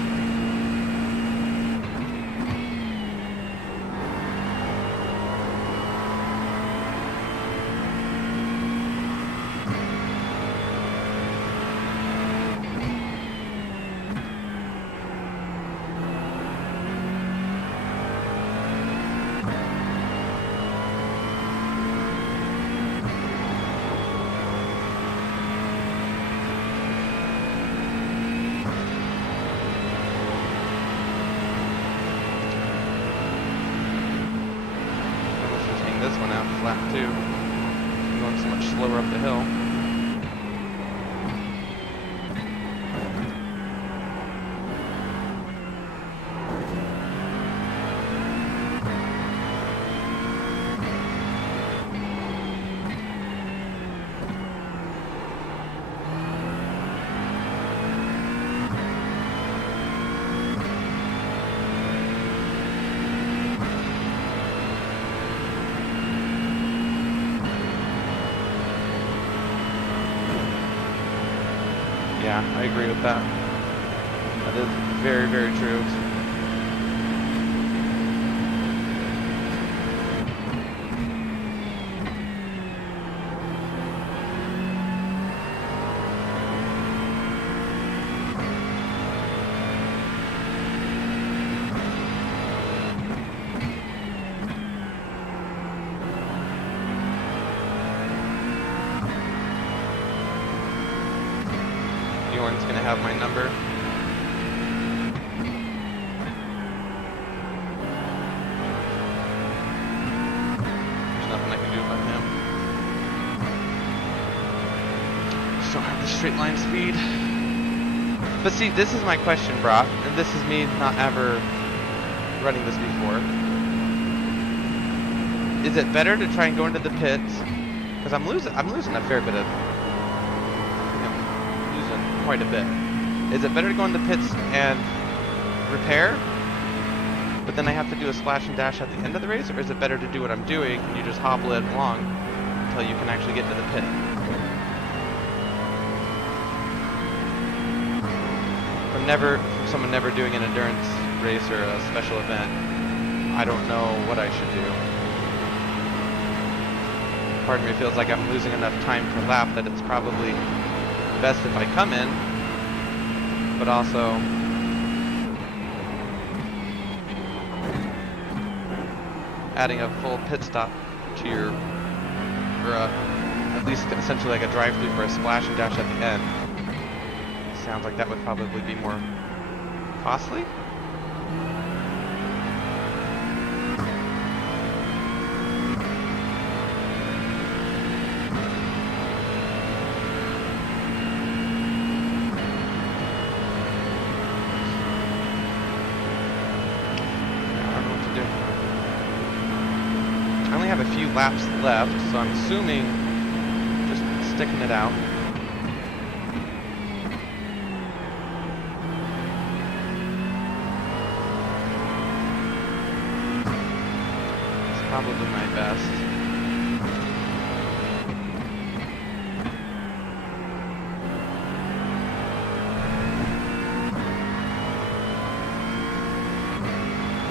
This one out flat too. I'm going so much slower up the hill. Yeah, I agree with that. That is very, very true. Bjorn's gonna have my number. There's nothing I can do about him. Still have the straight line speed. But see, this is my question, Brock, and this is me not ever running this before. Is it better to try and go into the pits? Because I'm losing a fair bit of, I'm losing quite a bit. Is it better to go into the pits and repair, but then I have to do a splash and dash at the end of the race, or is it better to do what I'm doing and you just hobble it along until you can actually get to the pit? From someone never doing an endurance race or a special event, I don't know what I should do. Part of me feels like I'm losing enough time per lap that it's probably best if I come in, but also adding a full pit stop to your, or at least essentially like a drive-through for a splash and dash at the end. Sounds like that would probably be more costly. I only have a few laps left, so I'm assuming just sticking it out. It's probably my best.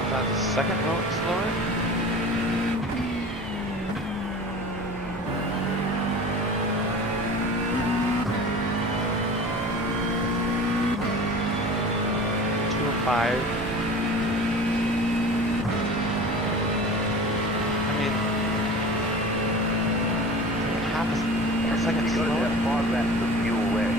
That's a second slower. I mean, half a second You got slower. about 5 laps of fuel left.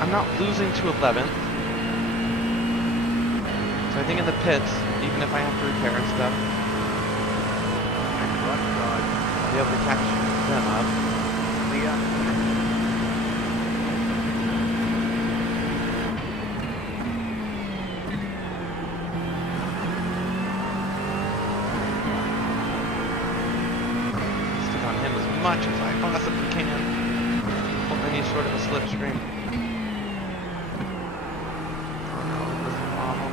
I'm not losing to 11th. So I think in the pits, even if I have to repair and stuff, Right side, I'll be able to catch them up. clear. Stick on him as much as I possibly can. Pull any sort of a slipstream. Oh no, this is awful.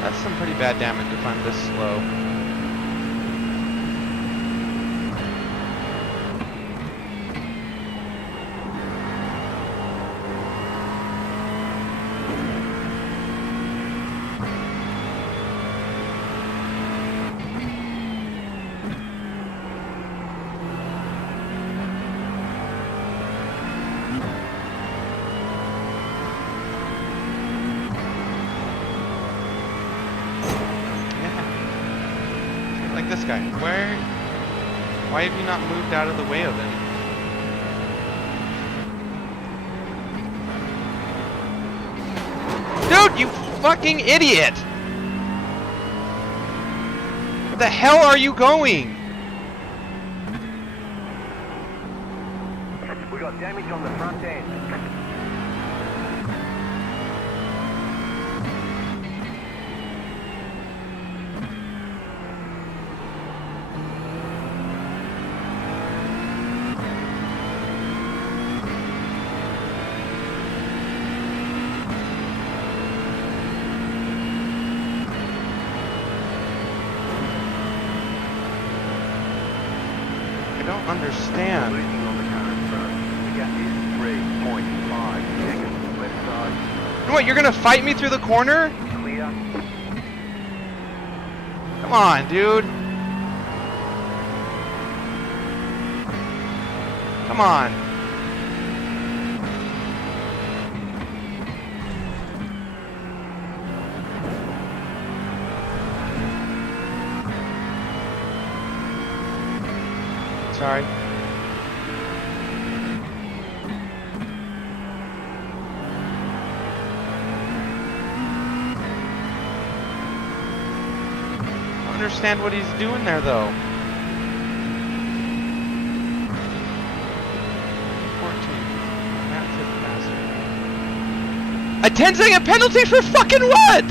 That's some pretty bad damage if I'm this slow. Like this guy. Why have you not moved out of the way of him? Dude, you fucking idiot! Where the hell are you going? Damage on the front end. I don't understand. Losing on the car in front. The gap is 3.5 seconds. Left side. What, you're gonna fight me through the corner? Clear. Come on, dude. Come on. Sorry. I don't understand what he's doing there, though. 14. That's it, bastard. A 10-second penalty for fucking what?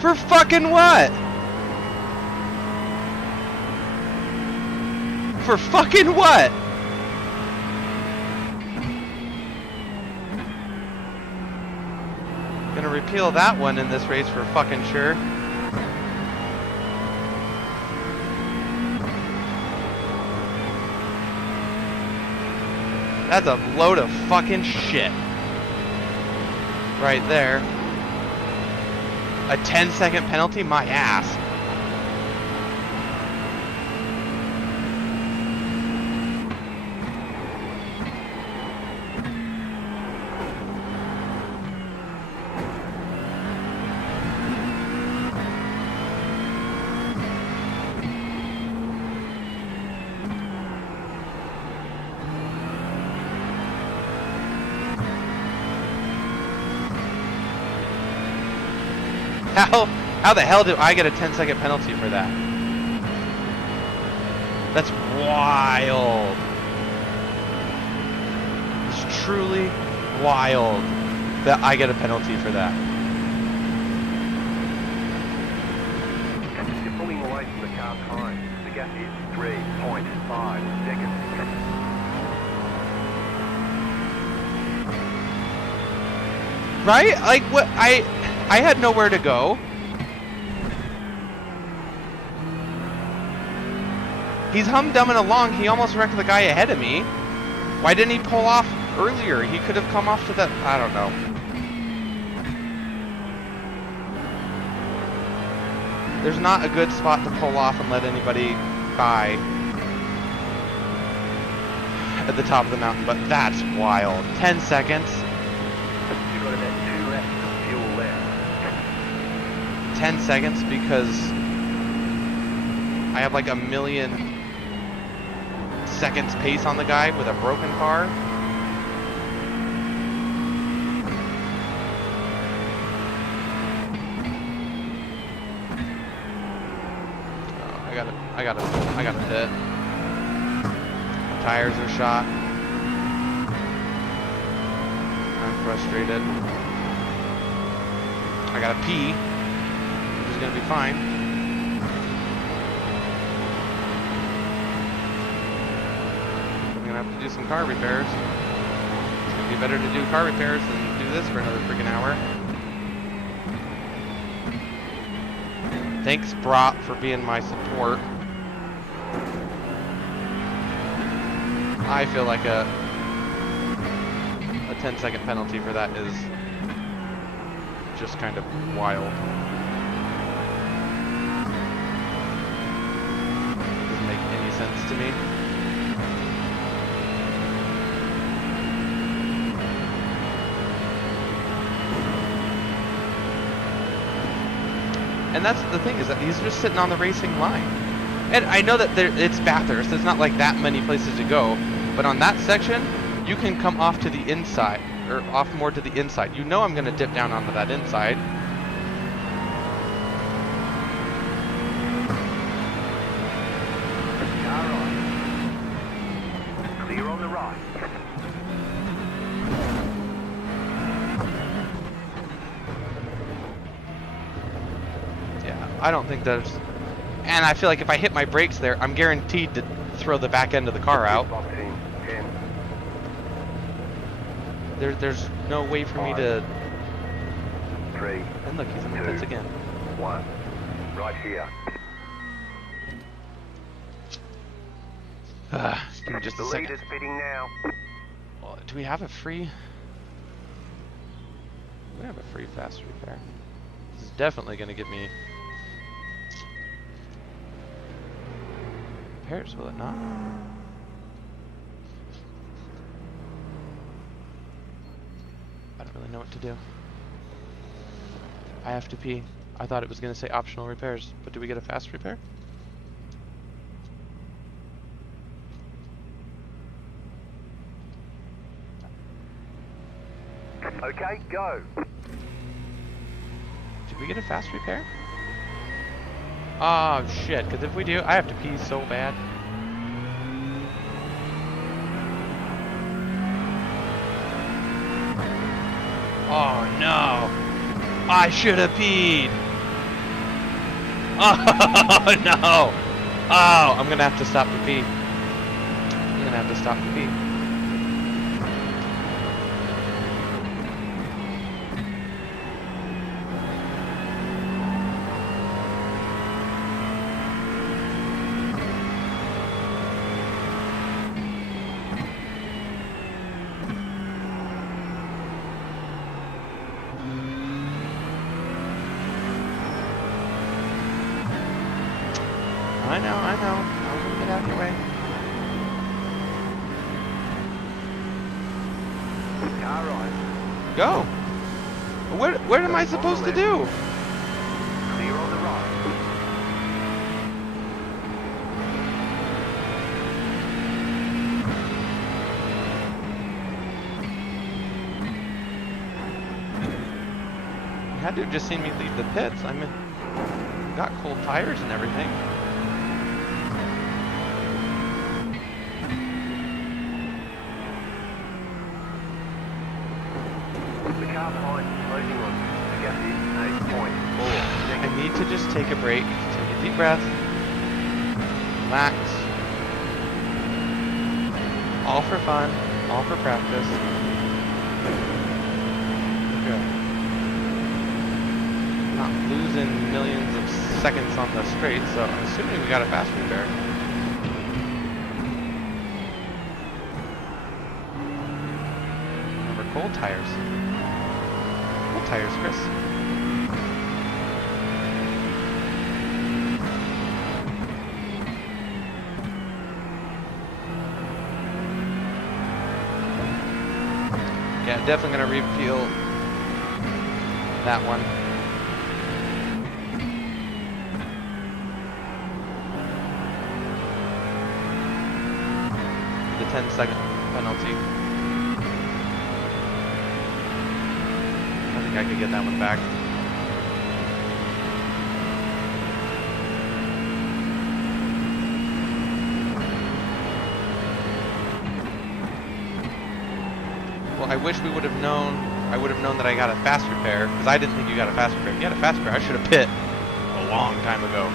For fucking what? For fucking what? Gonna repeal that one in this race for fucking sure. That's a load of fucking shit. Right there. A 10-second penalty? My ass. How the hell do I get a 10-second penalty for that? That's wild. It's truly wild that I get a penalty for that. You're pulling away from the car behind. The gap is 3.5 seconds. Right? Like what? I had nowhere to go. He's hum-dumming along. He almost wrecked the guy ahead of me. Why didn't he pull off earlier? He could have come off to that. I don't know. There's not a good spot to pull off and let anybody by at the top of the mountain, but that's wild. 10 seconds. You've got about 2 laps of fuel left. 10 seconds because I have like a million seconds pace on the guy with a broken car. Oh, I got a hit. My tires are shot. I'm frustrated. I gotta pee, which is gonna be fine. Have to do some car repairs. It's gonna be better to do car repairs than do this for another freaking hour. Thanks, Brot, for being my support. I feel like a 10-second penalty for that is just kind of wild. Doesn't make any sense to me. And that's the thing, is that he's just sitting on the racing line. And I know that it's Bathurst, there's not like that many places to go, but on that section, you can come off to the inside, or off more to the inside. You know I'm going to dip down onto that inside. I don't think there's... And I feel like if I hit my brakes there, I'm guaranteed to throw the back end of the car out. Box in 10, There's no way for me to... 3, And look, he's in the pits again. 1. Right here. Give me just The a second. leader's pitting now. Well, do we have a free... We have a free fast repair. This is definitely going to get me... repairs, will it not? I don't really know what to do. I have to pee. I thought it was going to say optional repairs, but do we get a fast repair? Okay, go. Did we get a fast repair? Oh shit, because if we do, I have to pee so bad. Oh no! I should have peed! Oh no! Oh, I'm gonna have to stop to pee. I'm gonna have to stop to pee. I know. I'm gonna get out of your way. Car right. Go! What am I supposed to do? Clear on the right. You had to have just seen me leave the pits. I mean, got cold tires and everything. The car behind closing on. The gap is 8.4. I need to just take a break, take a deep breath, relax. All for fun, all for practice. Good. Not losing millions of seconds on the straight, so I'm assuming we got a fast repair. Remember, cold tires. Cold tires, Chris. Yeah, definitely gonna repeal that one. The 10-second penalty. I think I could get that one back. Well, I wish we would have known. I would have known that I got a fast repair, because I didn't think you got a fast repair. If you got a fast repair, I should have pit a long time ago.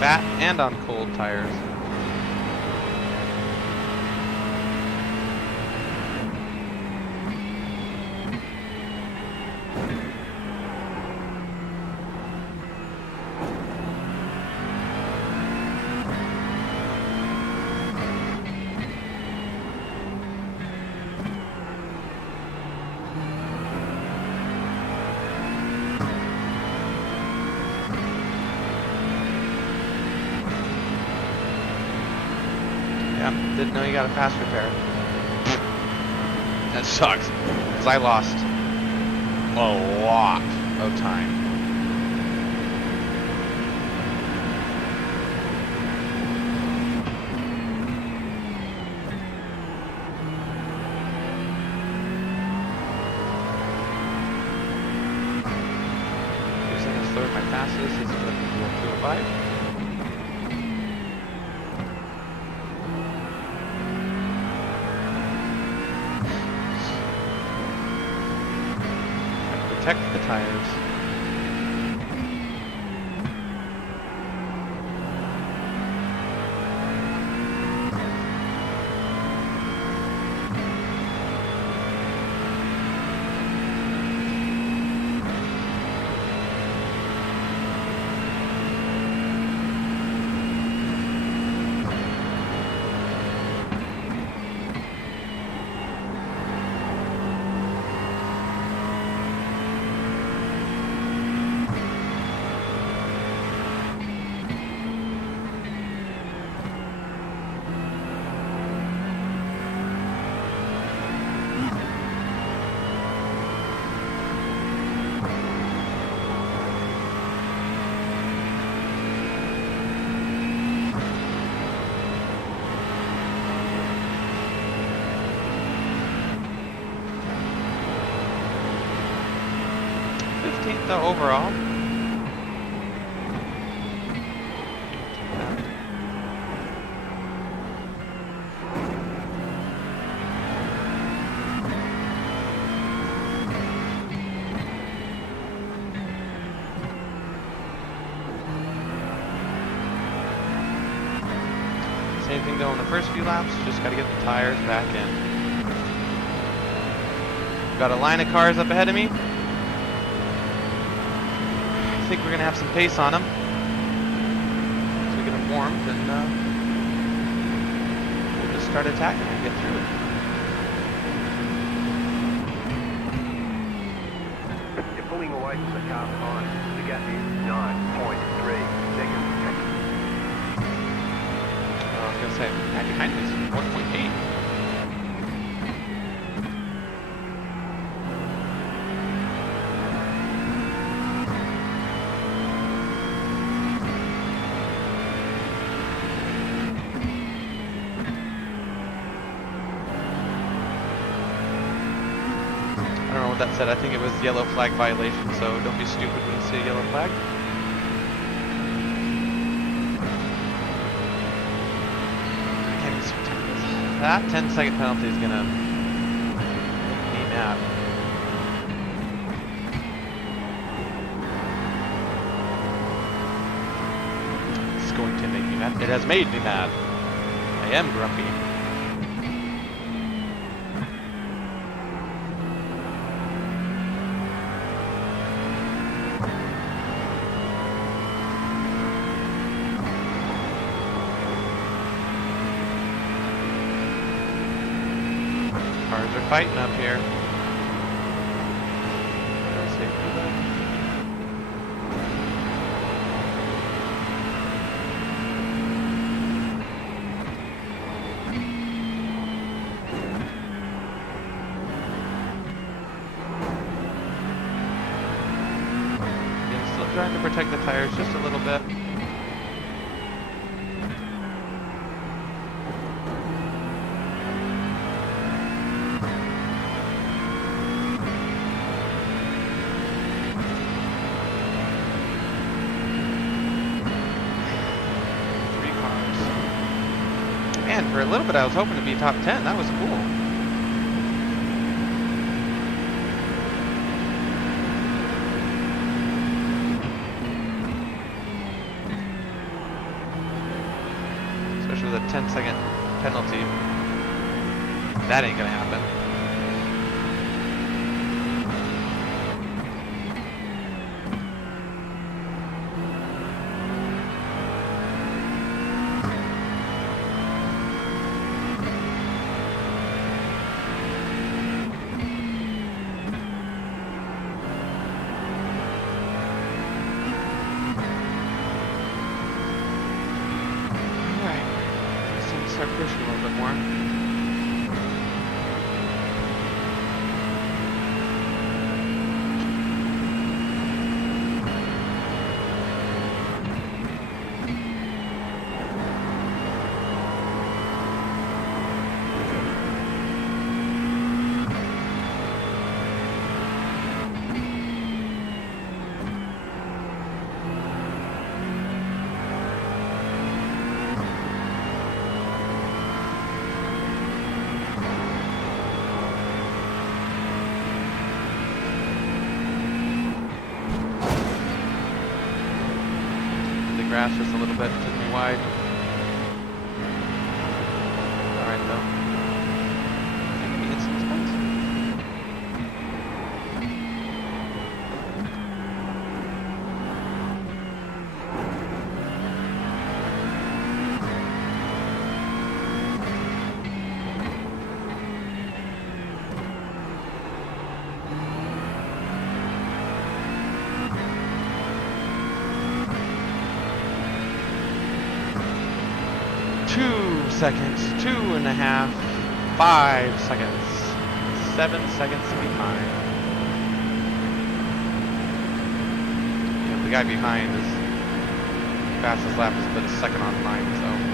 Fat and on cold tires. Yeah, didn't know you got a fast repair. That sucks, because I lost a lot of time. fastest is going to be 205. Protect the tires. Though overall. Same thing though in the first few laps, just gotta get the tires back in. Got a line of cars up ahead of me. I think we're gonna have some pace on them. So we get them warmed and we'll just start attacking and get through it. You're pulling away from the car behind. The gap is 9.3 seconds. I was gonna say, back behind me is 1.8. That said, I think it was yellow flag violation, so don't be stupid when you see a yellow flag. I can't even see what time it is. That 10-second penalty is gonna make me mad. It's going to make me mad. It has made me mad. I am grumpy. Cars are fighting up here. Yeah, still trying to protect the tires just a little bit. For a little bit I was hoping to be top 10. That was cool. Especially with a 10-second penalty. That ain't gonna happen. Start pushing a little bit more. grass just a little bit, took me wide. Alright though. Maybe get some spots. Seconds, 2.5, 5 seconds, 7 seconds behind. Yeah, the guy behind is fastest lap is but a second on mine, so.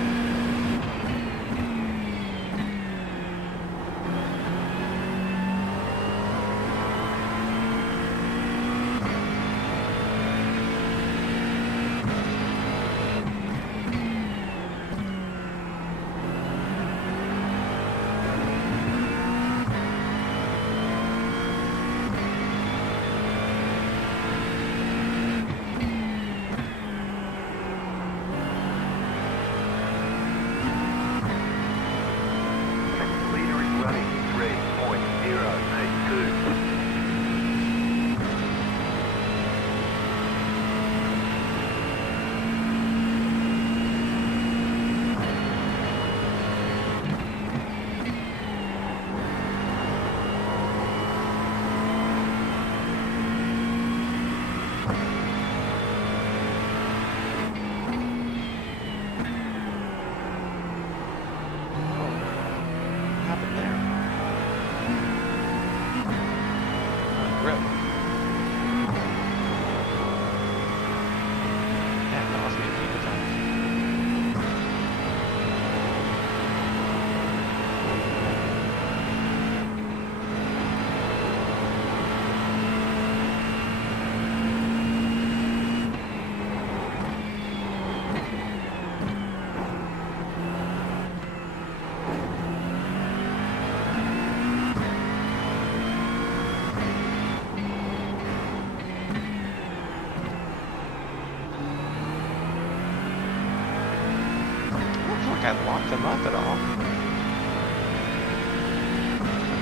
I locked them up at all.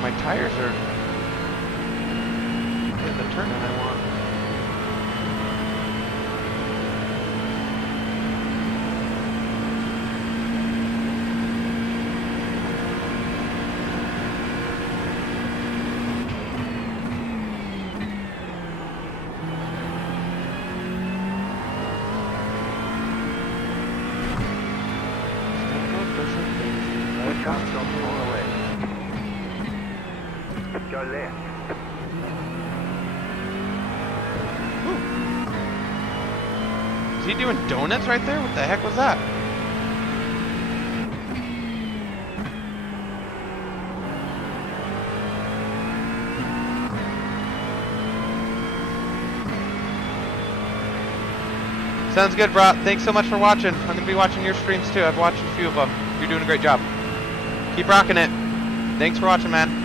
My tires are getting the turn that I want. Go left. Is he doing donuts right there? What the heck was that? Sounds good, bro. Thanks so much for watching. I'm going to be watching your streams too. I've watched a few of them. You're doing a great job. Keep rocking it. Thanks for watching, man.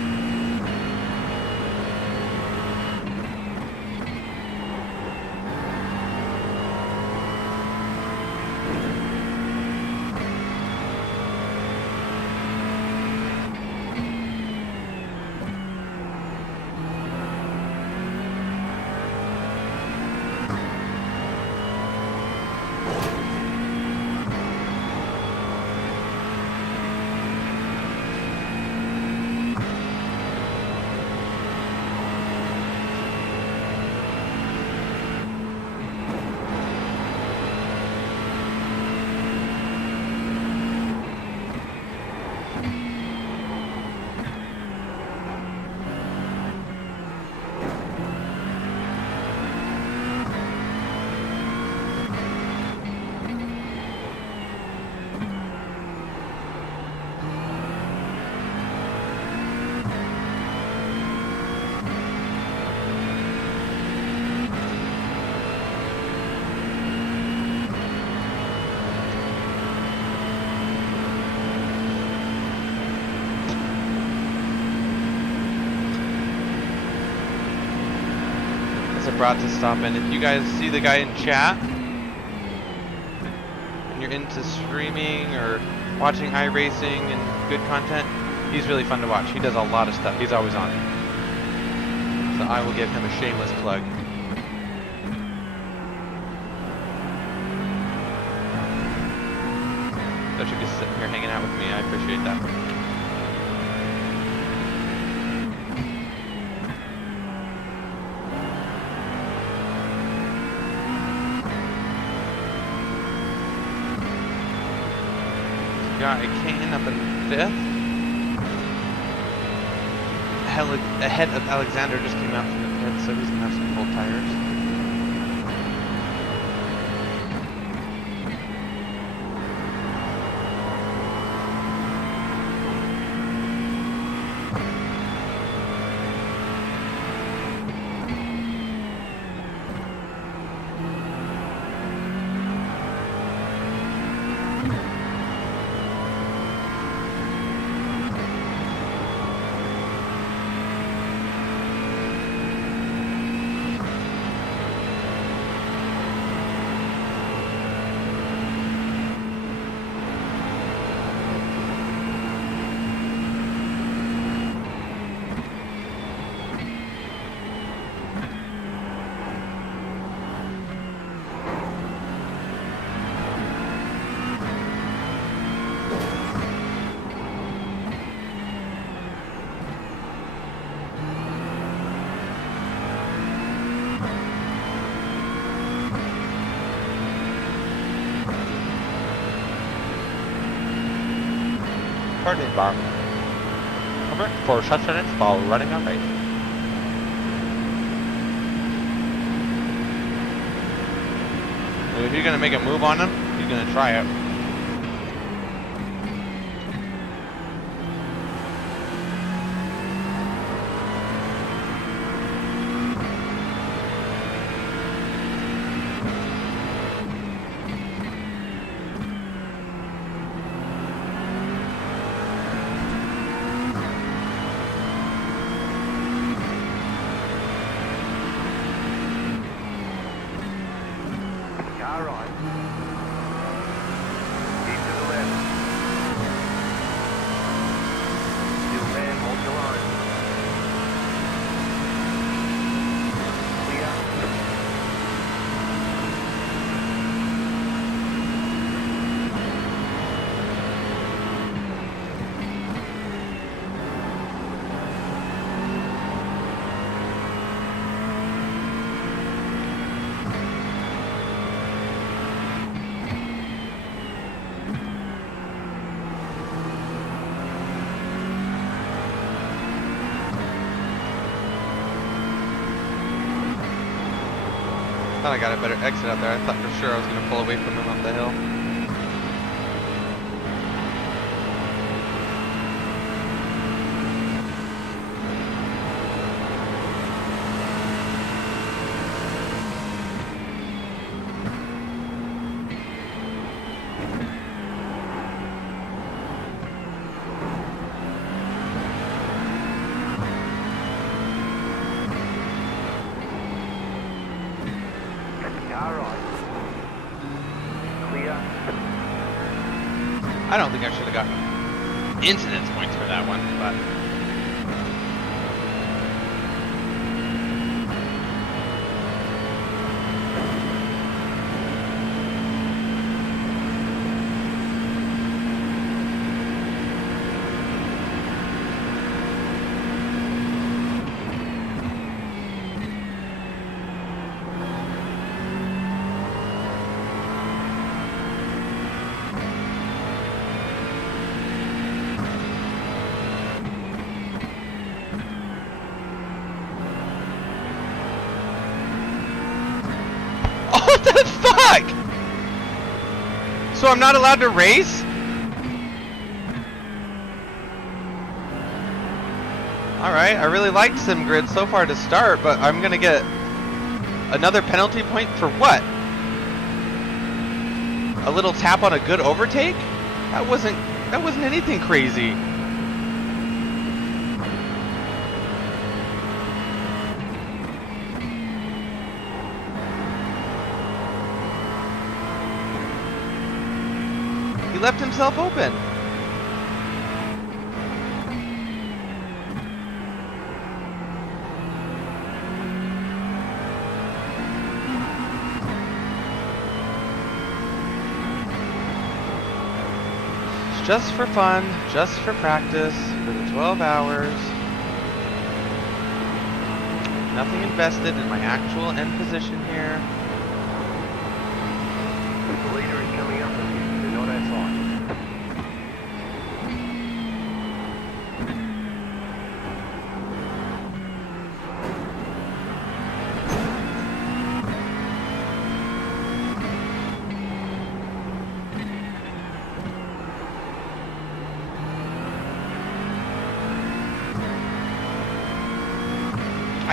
Brought to stop in. If you guys see the guy in chat, and you're into streaming or watching iRacing and good content, he's really fun to watch. He does a lot of stuff. He's always on. So I will give him a shameless plug. That you're just sitting here hanging out with me. I appreciate that. Got a Kane up in 5th. Ahead of Alexander just came out from the pit, so he's gonna have some cold tires. Turning bar. Cover for sustenance while running a race. If you're gonna make a move on him, he's gonna try it. Car right. Keep to the left. Still there, hold your line. Clear. Thought I got a better exit out there. I thought for sure I was gonna pull away from him up the hill. Car right. Clear. I don't think I should have gotten incidence points for that one, but what the fuck? So I'm not allowed to race? Alright, I really liked SimGrid so far to start, but I'm gonna get another penalty point for what? A little tap on a good overtake? That wasn't anything crazy. left himself open. It's just for fun, just for practice, for the 12 hours. Nothing invested in my actual end position here. The leader is coming up with you. Do not outside.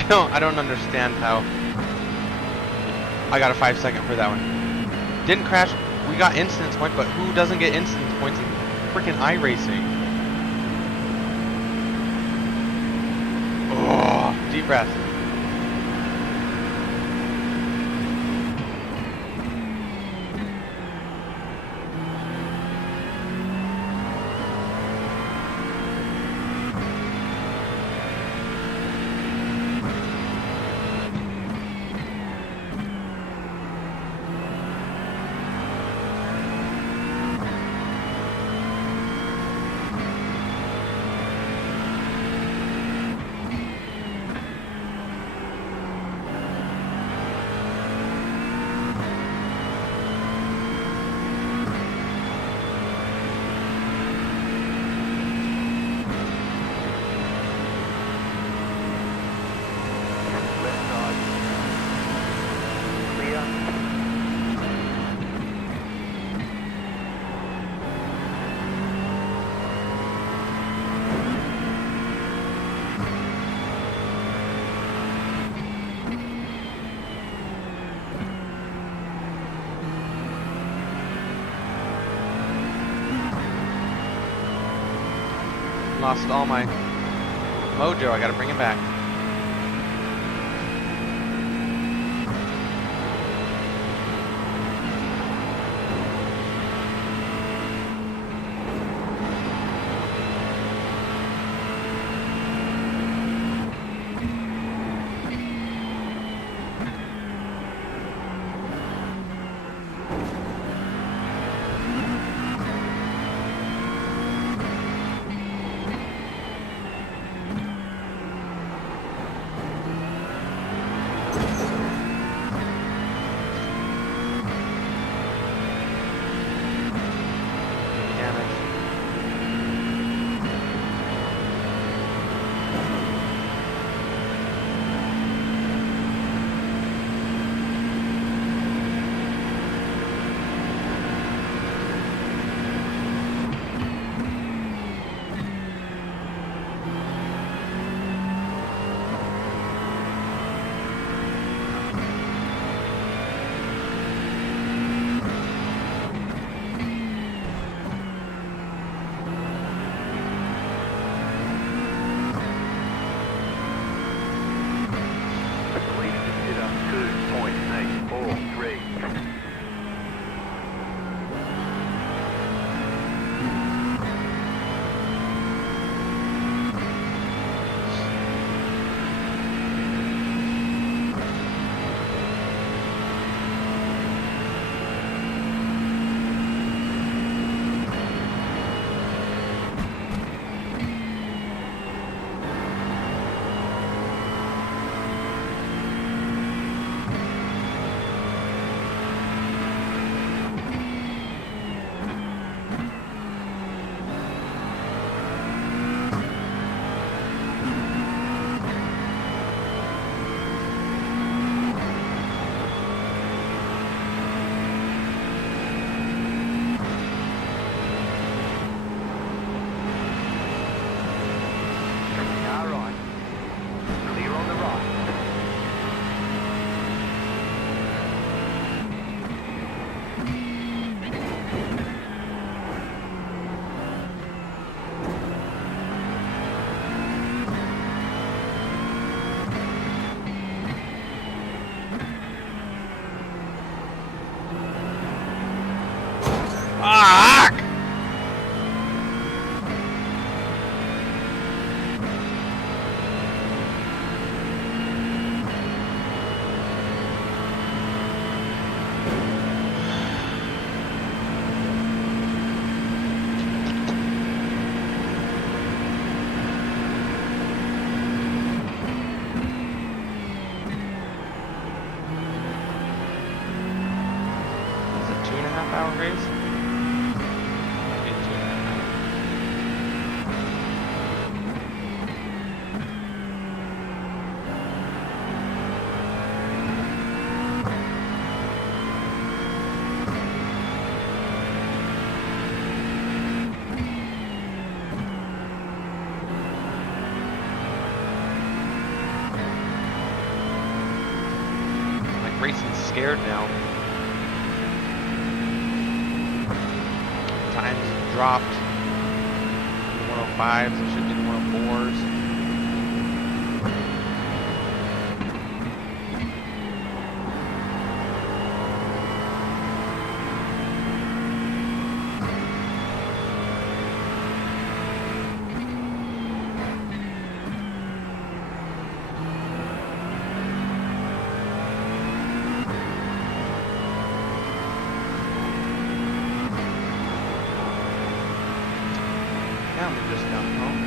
I don't understand how I got a 5-second for that one. Didn't crash. We got instance point, but who doesn't get instance points in freaking iRacing? Oh, deep breath. Left side. Clear. Lost all my mojo. I gotta bring it back. 2.5 hour race. Might be 2.5 hours. Like racing's scared now. Times dropped. The 105s, it should be the 104s. Now we're just down home.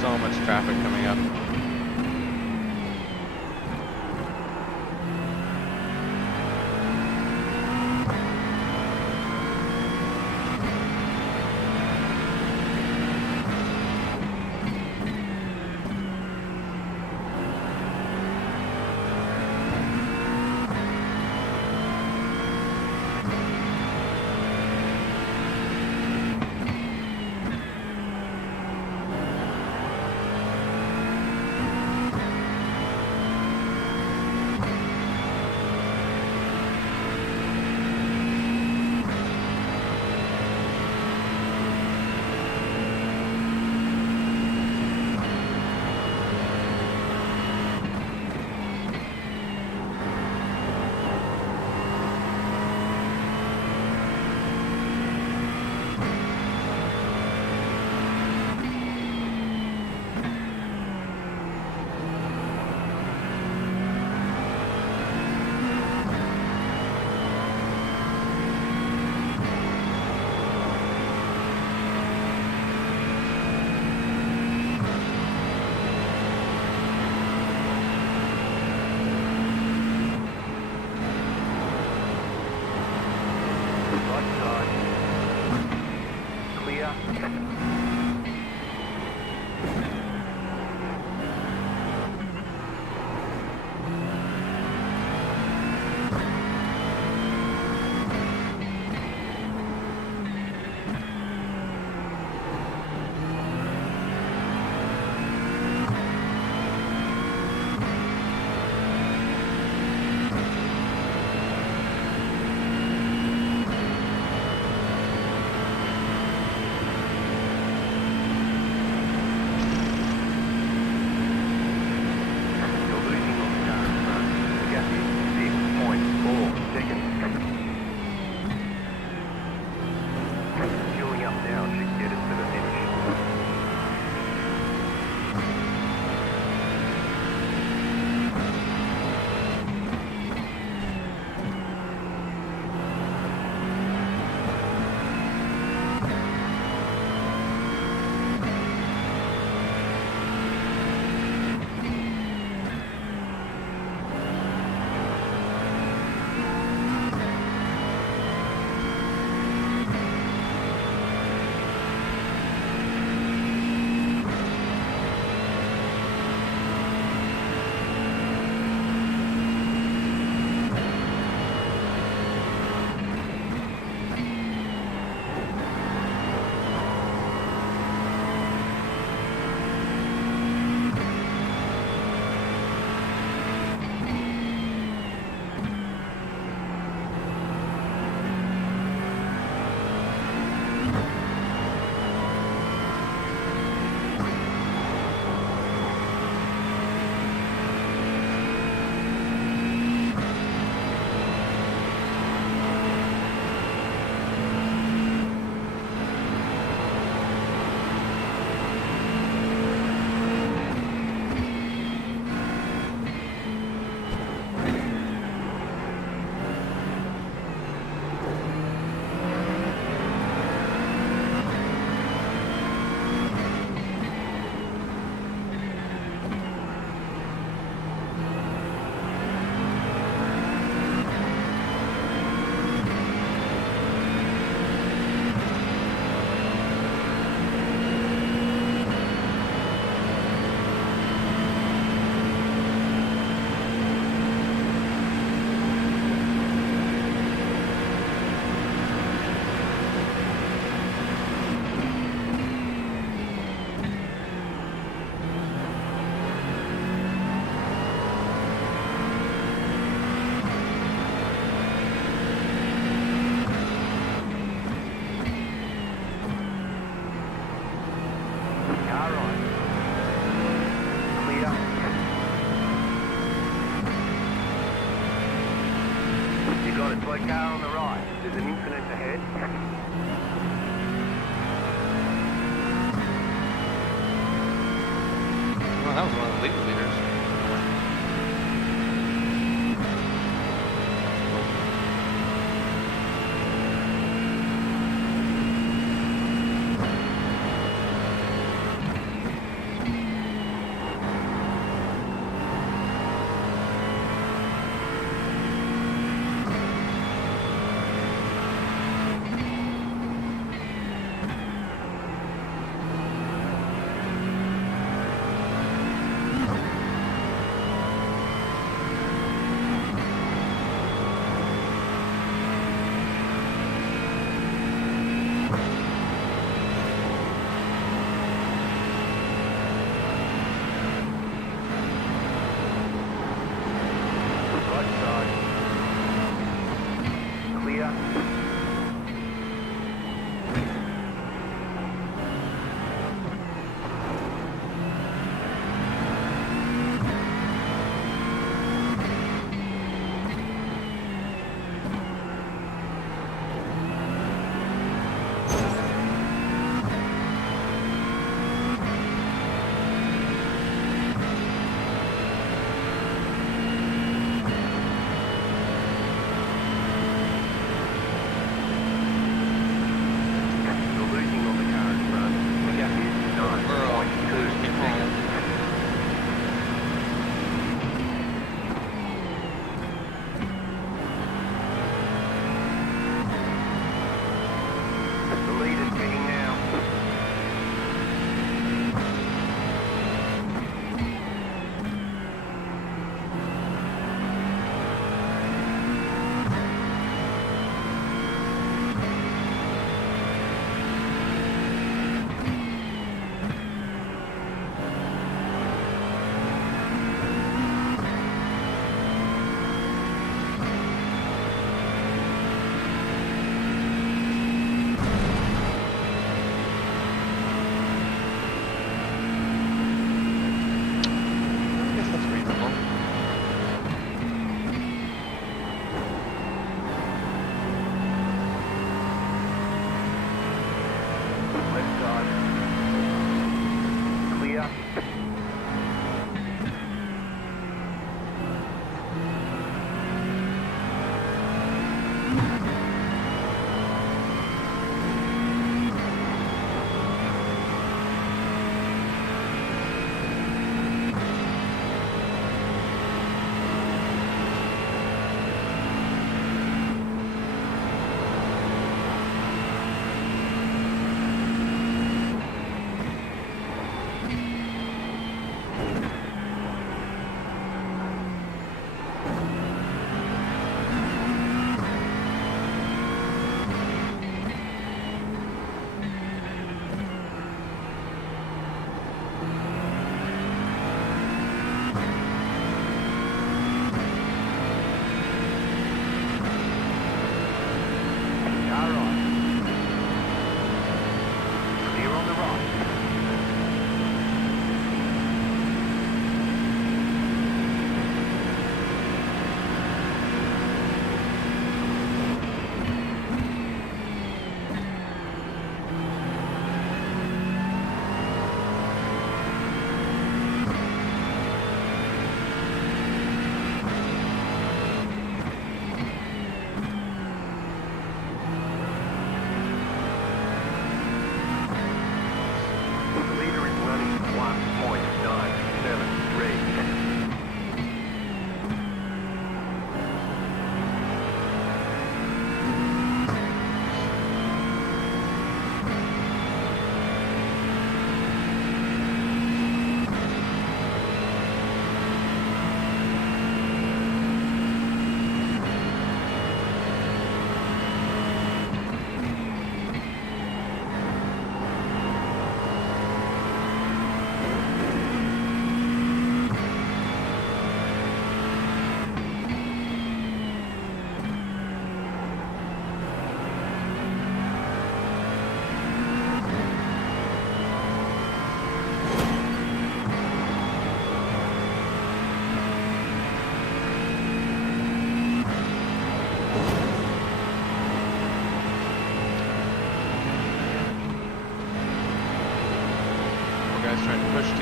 So much traffic coming up. clear. You're losing on the car in front. The gap is 6.4 seconds. Fueling up now should get us to the finish. Car right. Clear. You got it, slow car on the right. There's an incident ahead. Well, that was one of the legal leaders. Right side. Clear.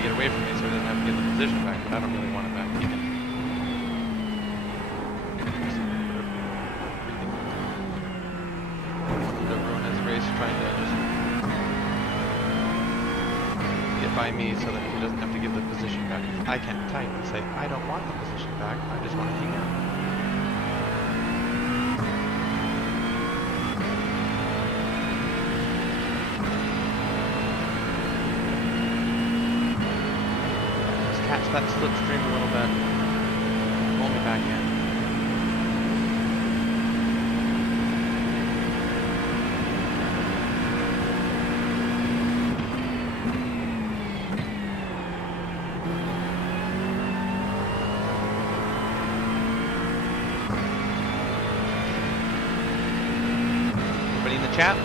to get away from me so he doesn't have to get the position back, but I don't really want it back either. Everyone has a race trying to just get by me so that he doesn't have to give the position back. I can't type and say, I don't want the position back, I just want to hang out. Catch that slipstream a little bit. Pull me back in. Everybody in the chat?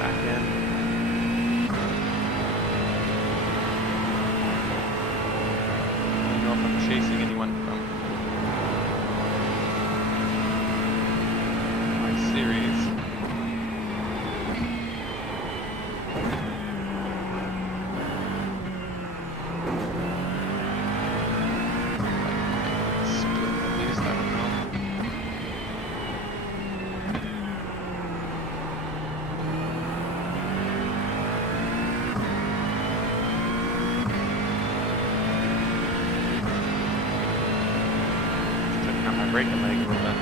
Back in. I don't know if I'm chasing anyone from my series. Split at least, I don't know. Braking leg a little bit.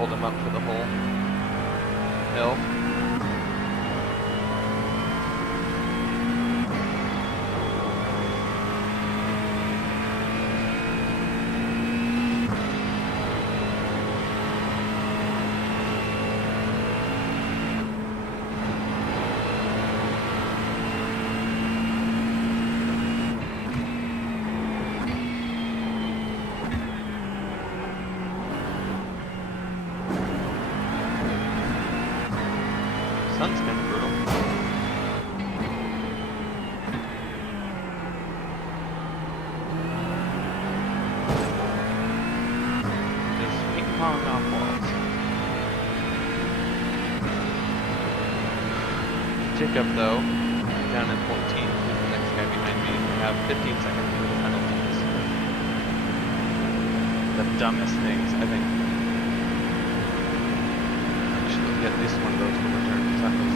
Hold him up for the whole hill. Sun's kind of brutal. Just ping pong off walls. Jacob, though, down at 14, who's the next guy behind me, we have 15 seconds for the penalties. The dumbest things, I think. I should get at least one of those overturned. That was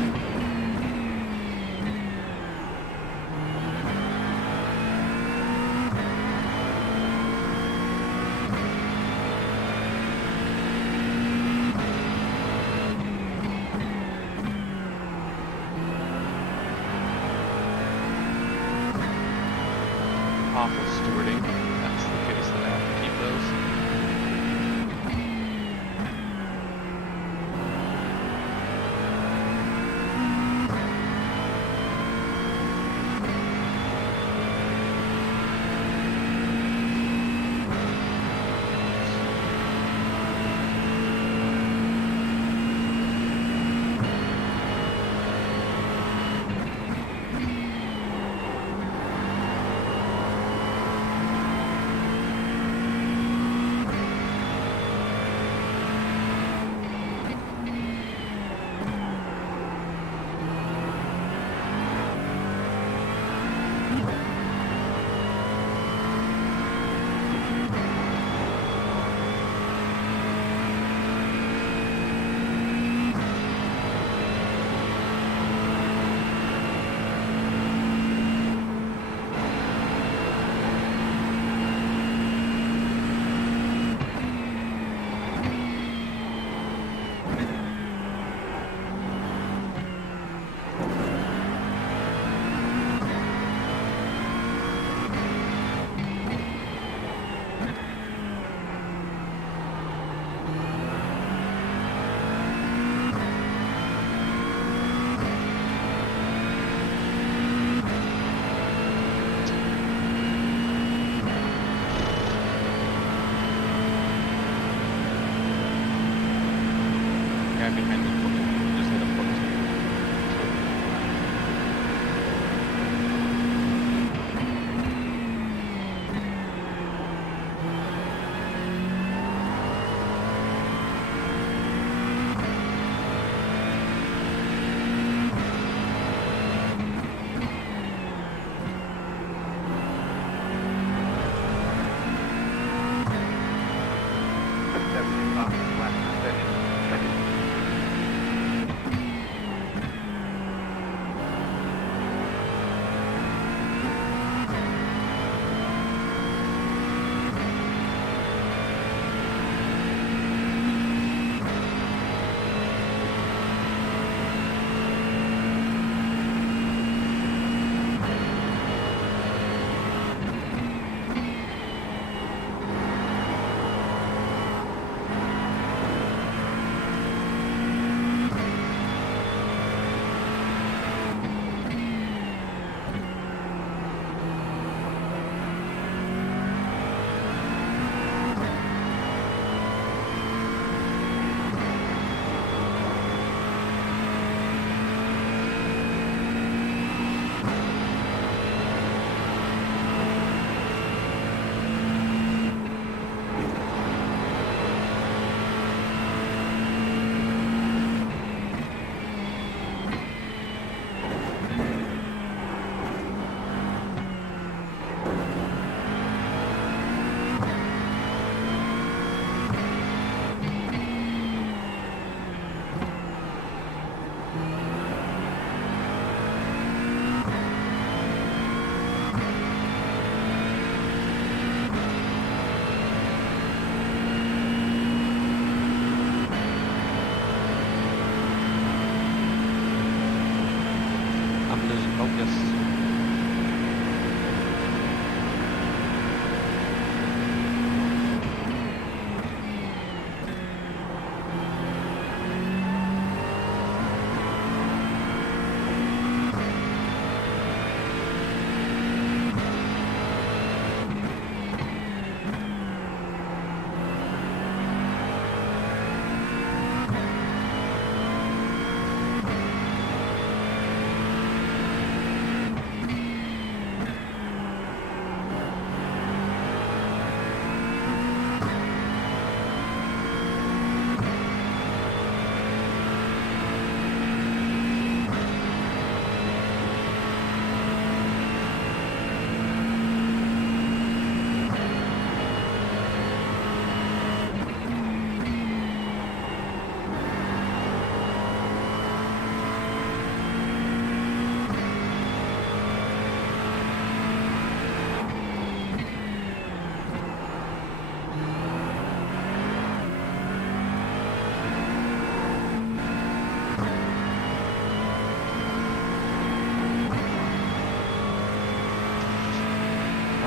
awful stewarding. That's the case that I have to keep those.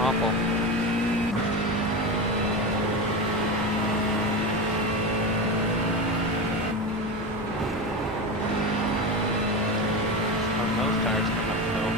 awful. On those tires coming up the hill.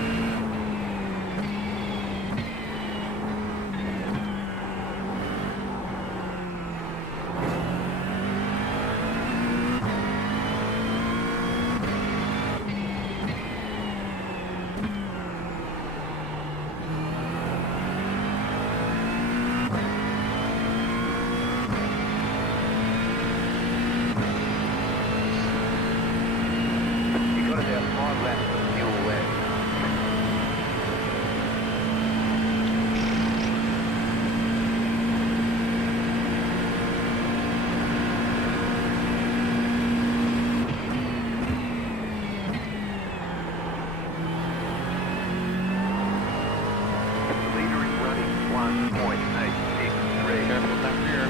You got about 5 laps of fuel left. The leader is running 1.863. Careful with that rear.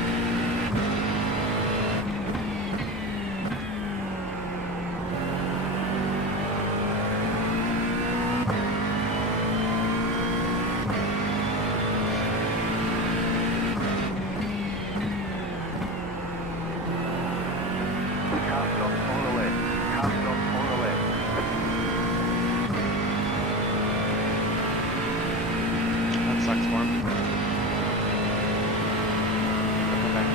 Car stop on the left. Car stop on the left. That sucks for him. Okay.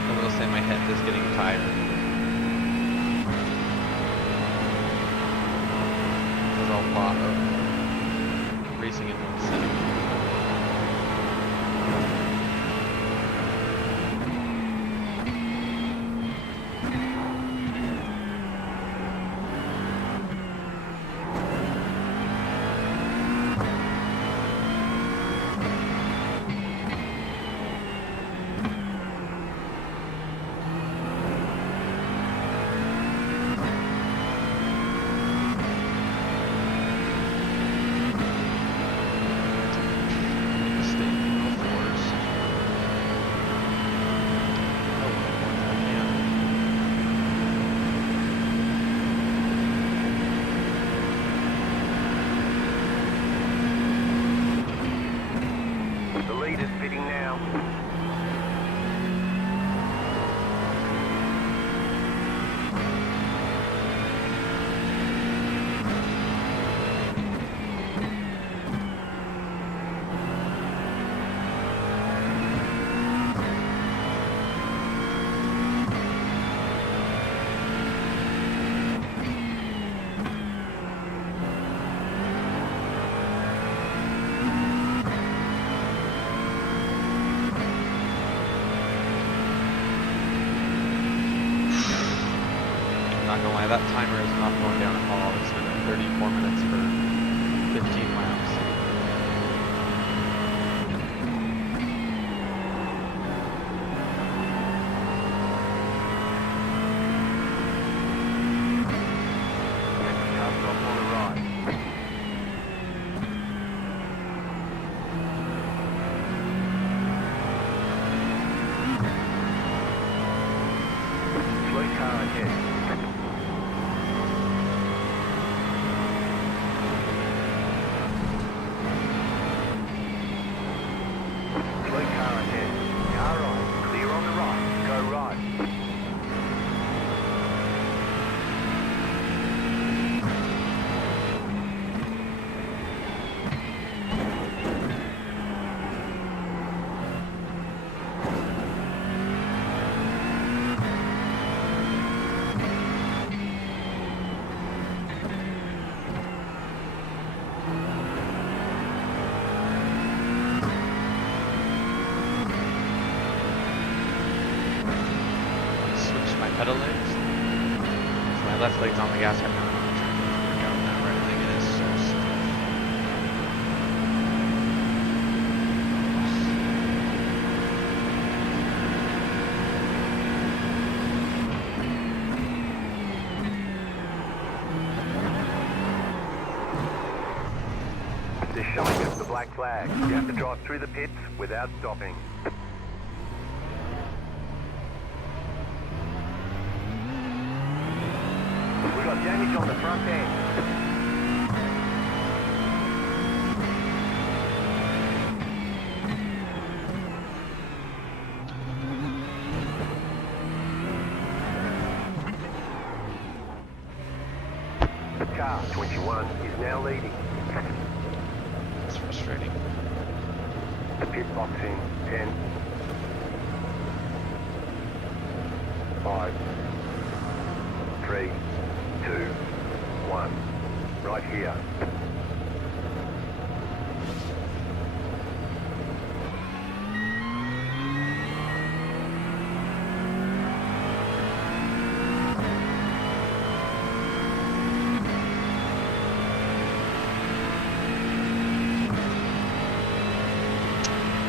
I will say my head is getting tired. There's a lot of racing in one setting. The leader's pitting now. Not gonna lie, that timer is not going down at all. It's been at 34 minutes for 15 laps. Car stop on the right. Slow car ahead. Slow car ahead. Car right. Clear on the right. Go right. Switch my pedal legs. So my left leg's on the gas right now. I'm trying to work out that right thing. It is so stiff. They're showing us the black flag. You have to drive through the pits without stopping. We've got damage on the front end. Car 21 is now leading. It's frustrating. The pit box in 10, 5, 3, 2, 1. Right here.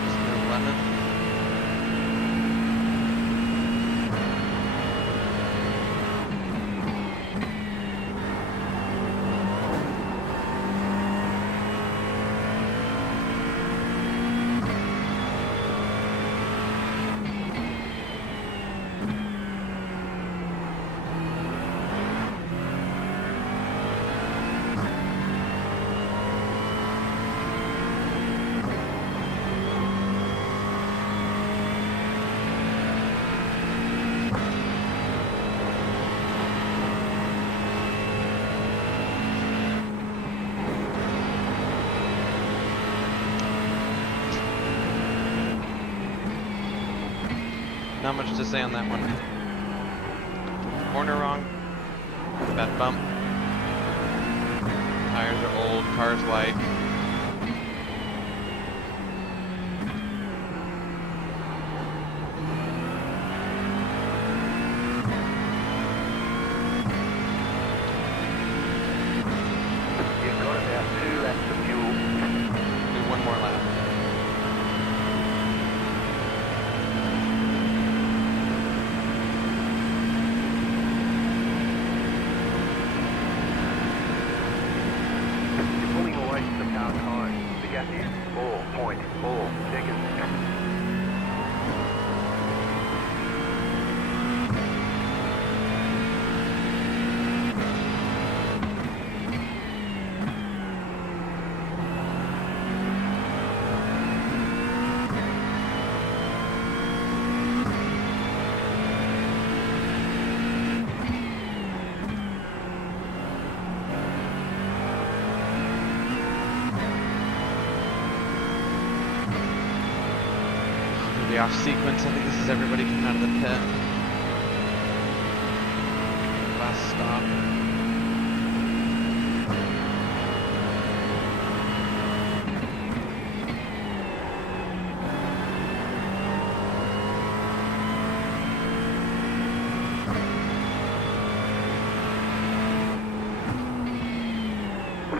There's no lemon. Not much to say on that one. Corner wrong. Bad bump. Tires are old, car's light. You've got about 2 laps of fuel. Do one more lap. You're pulling away from the car behind. The gap is 4.4 seconds. The off sequence. I think this is everybody coming out of the pit. Last stop.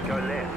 Go left.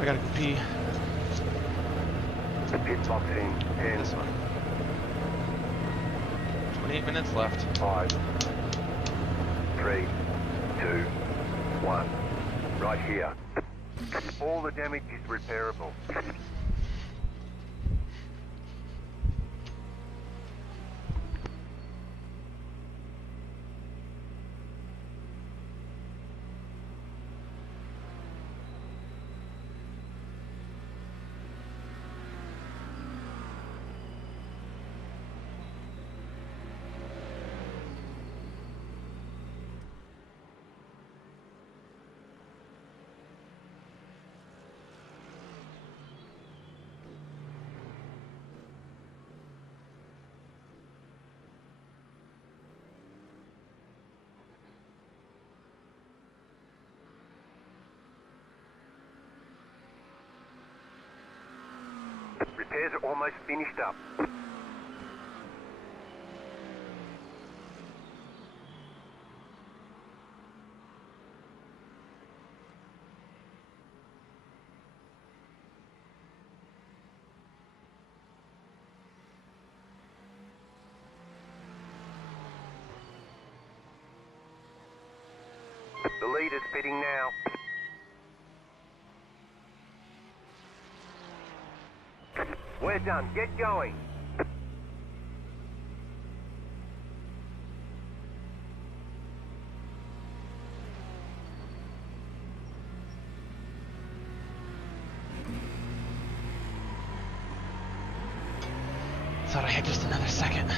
I gotta go pee. Pit box in 10, This one. 28 minutes left. 5, 3, 2, 1. Right here. All the damage is repairable. Repairs are almost finished up. The leader's pitting now. We're done. Get going. Thought I had just another second.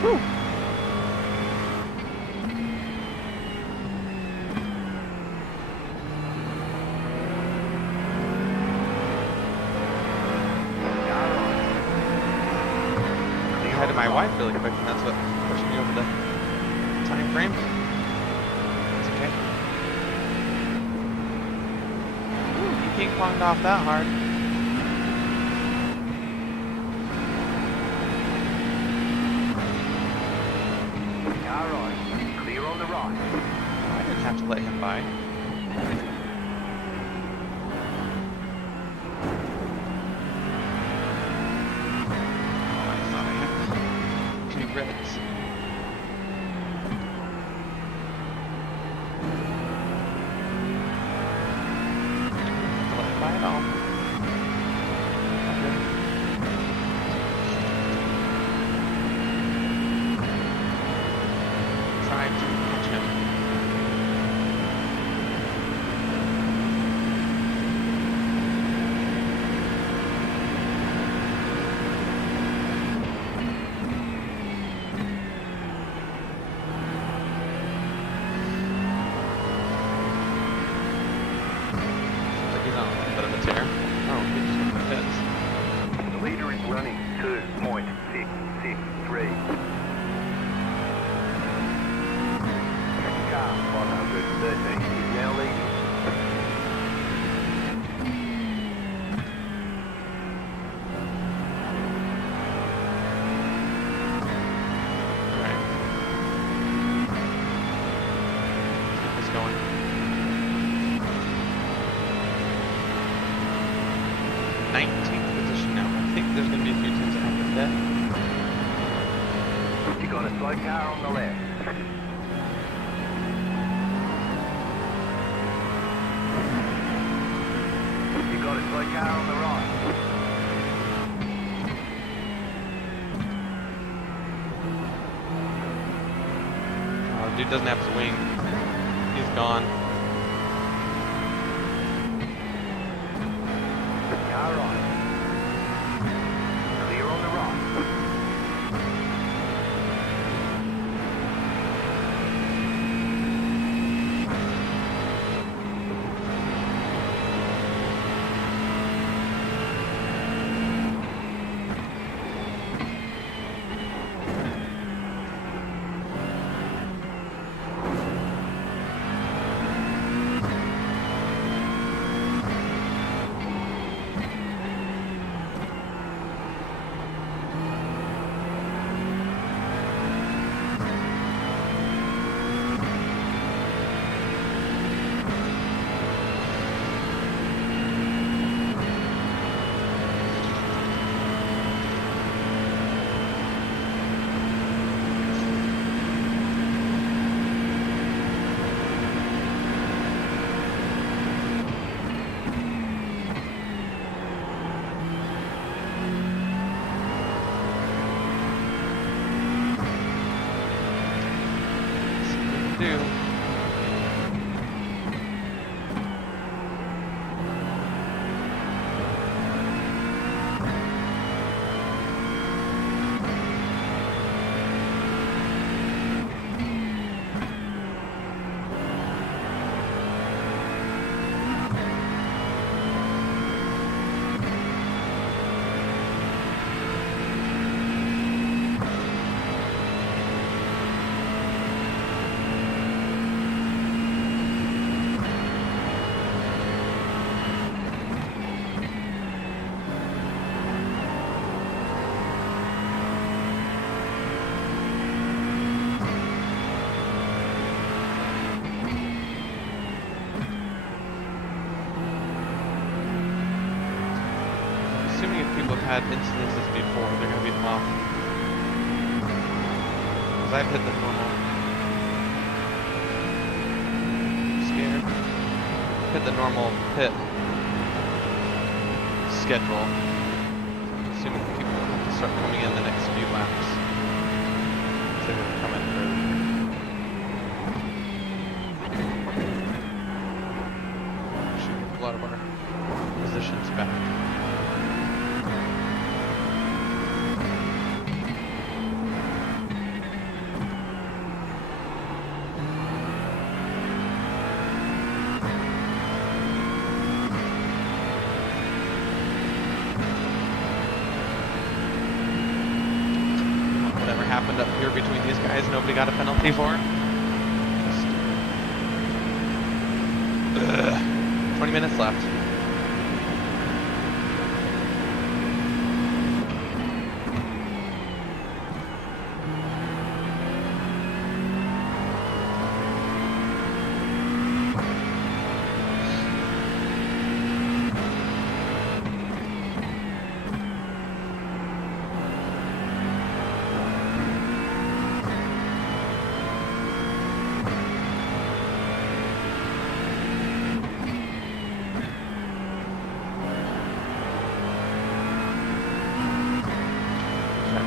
Whew. Ahead of my wife really quick, and that's what pushed me over the time frame. That's okay. Ooh, you ping-ponged off that hard. Car right. Clear on the right. I didn't have to let him by. Oh, I thought I had 2 reds. Have to let him by at all. Tried to catch him. Like he's on a little bit of a tear. Oh, he just went to the pits. The leader is running 2.663. Car 113 is now leading. Alright. Keep this going. Nineteenth position now. I think there's gonna be a few teams that have to bet. You got a slow car on the left. You got a slow car on the right. Oh, dude doesn't have his wing. He's gone. Car right. Clear on the right. had incidences before, they're gonna be off. Cause I've hit the normal. Scared. Hit the normal pit schedule. Assuming people have to start coming in the next few laps. They're gonna come in early. Should get a lot of our positions back. Whatever happened up here between these guys, nobody got a penalty for. Ugh. 20 minutes left.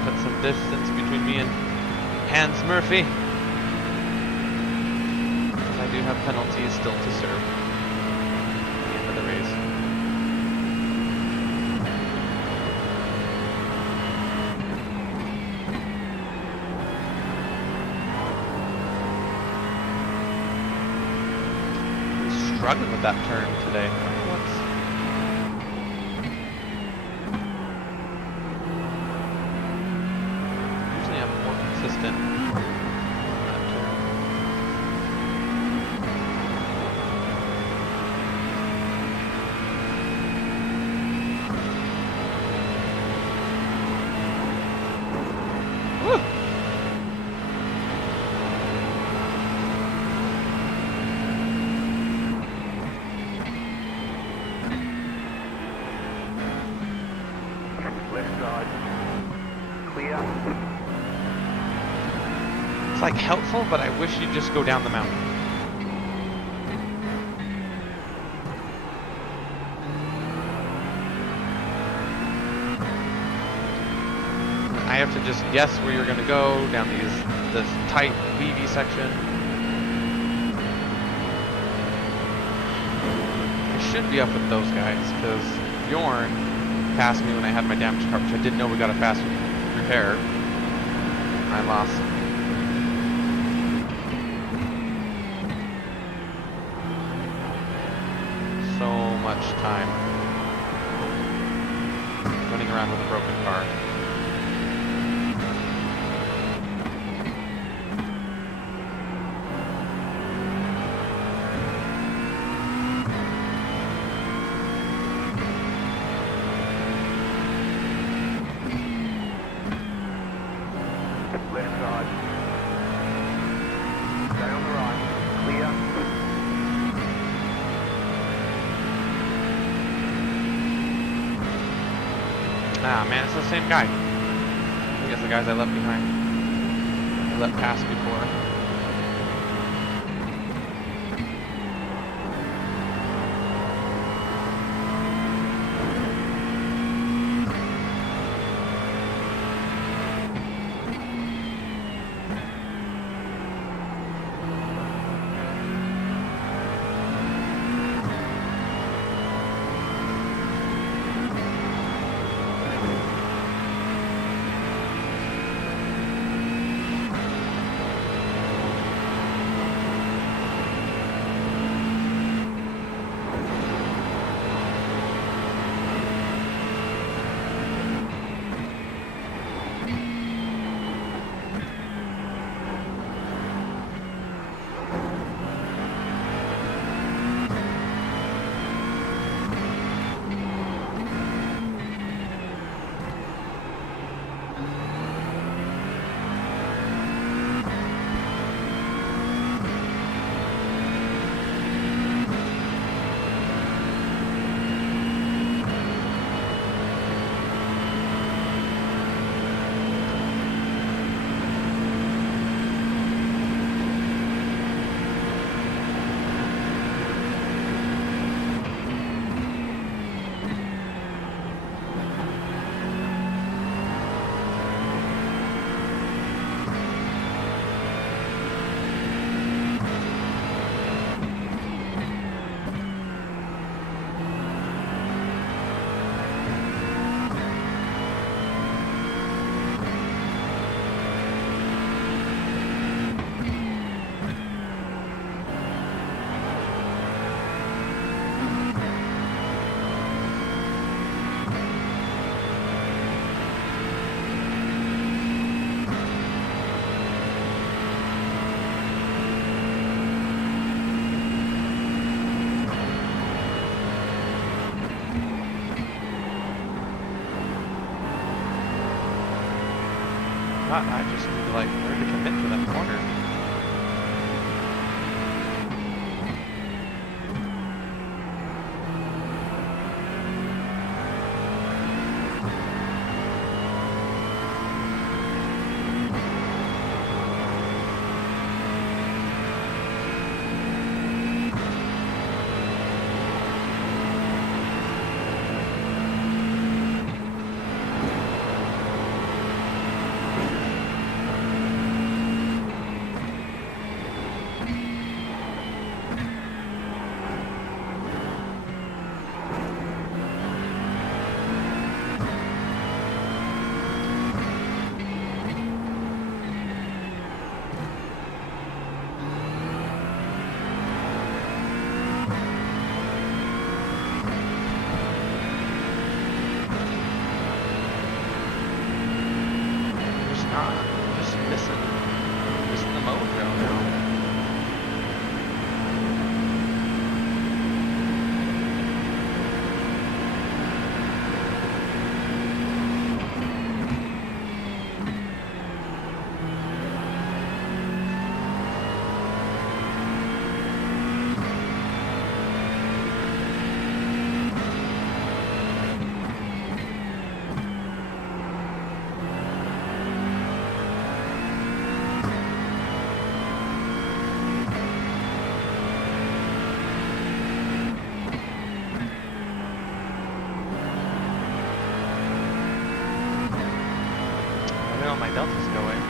Put some distance between me and Hans Murphy. Because I do have penalties still to serve at the end of the race. I'm struggling with that turn today. I don't know what's... Consistent. Woo! Left side. Clear. It's like helpful, but I wish you'd just go down the mountain. I have to just guess where you're gonna go down this tight weavy section. I should be up with those guys because Bjorn passed me when I had my damaged car, which I didn't know we got a fast repair. I lost. So much time running around with a broken car. Left side. Stay on the right. Clear. Ah man, it's the same guy. I think it's the guys I left behind. I let pass before. I just need to like learn to commit to that corner. Just missing the mojo now. I know my delta's going.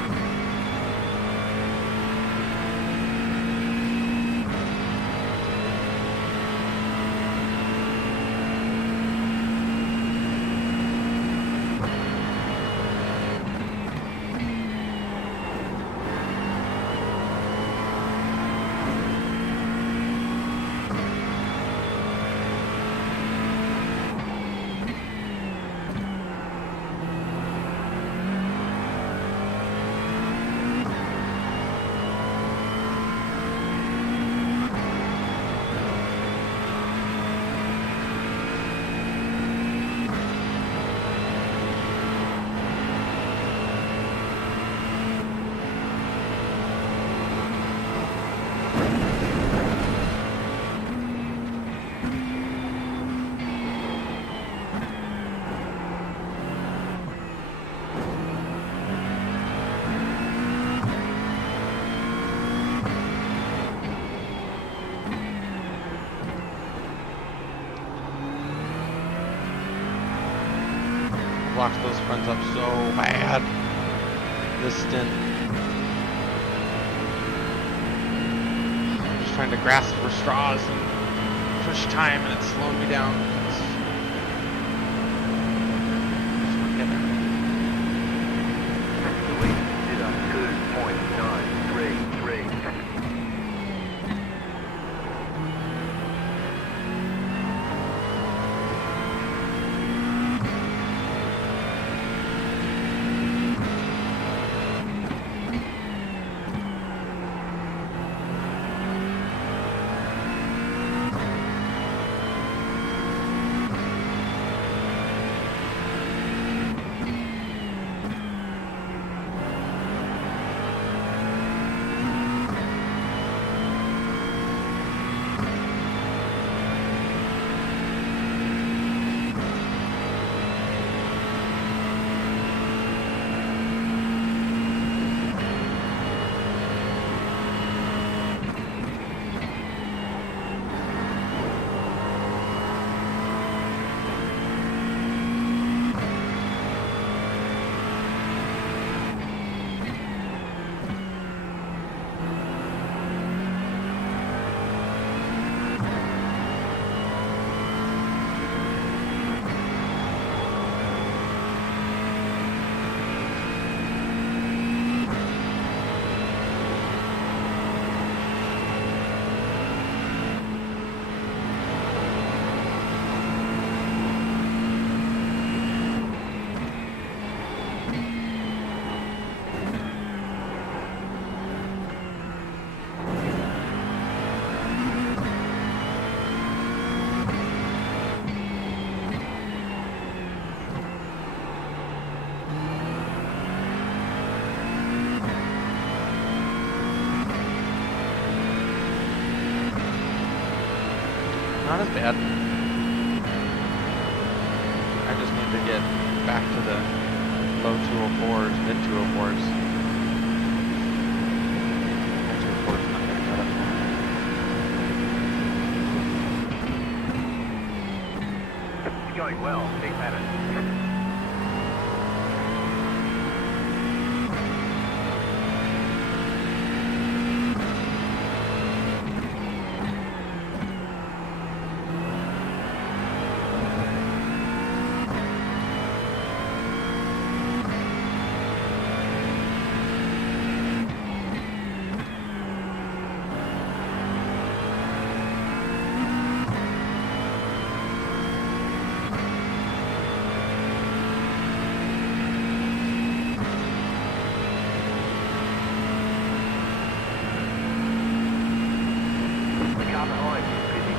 Blocked those fronts up so bad this stint. I'm just trying to grasp for straws and push time, and it's slowing me down. Just not getting it. Louis, 2.933. not as bad. I just need to get back to the low 204s, mid 204s. High 204s not gonna cut it for me. It's going well. Keep at it. The car behind you is busy.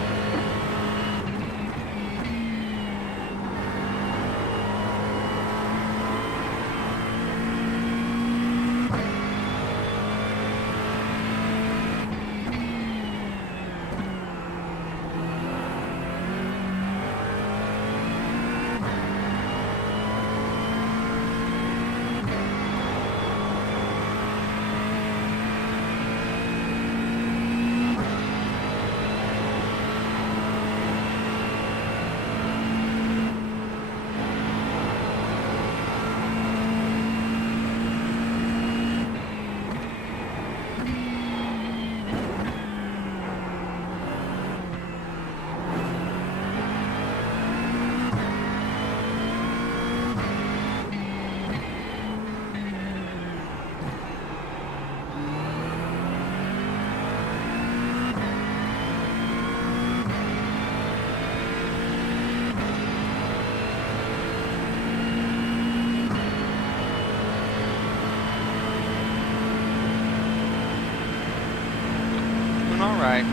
Doing alright.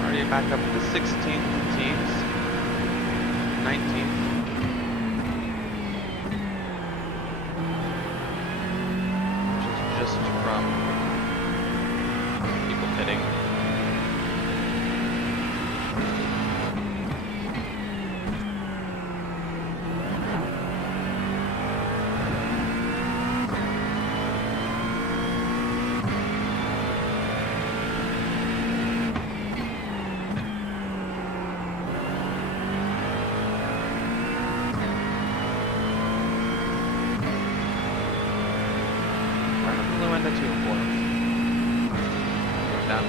Already back up to the 16th teams. 19th. Which is just from people pitting. Right on the low end of 2 and 4. Going down.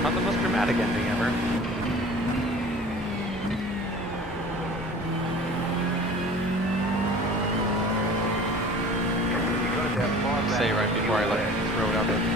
Not the most dramatic ending ever. You got about 5 Say laps right to before I your let left. throw it out the window.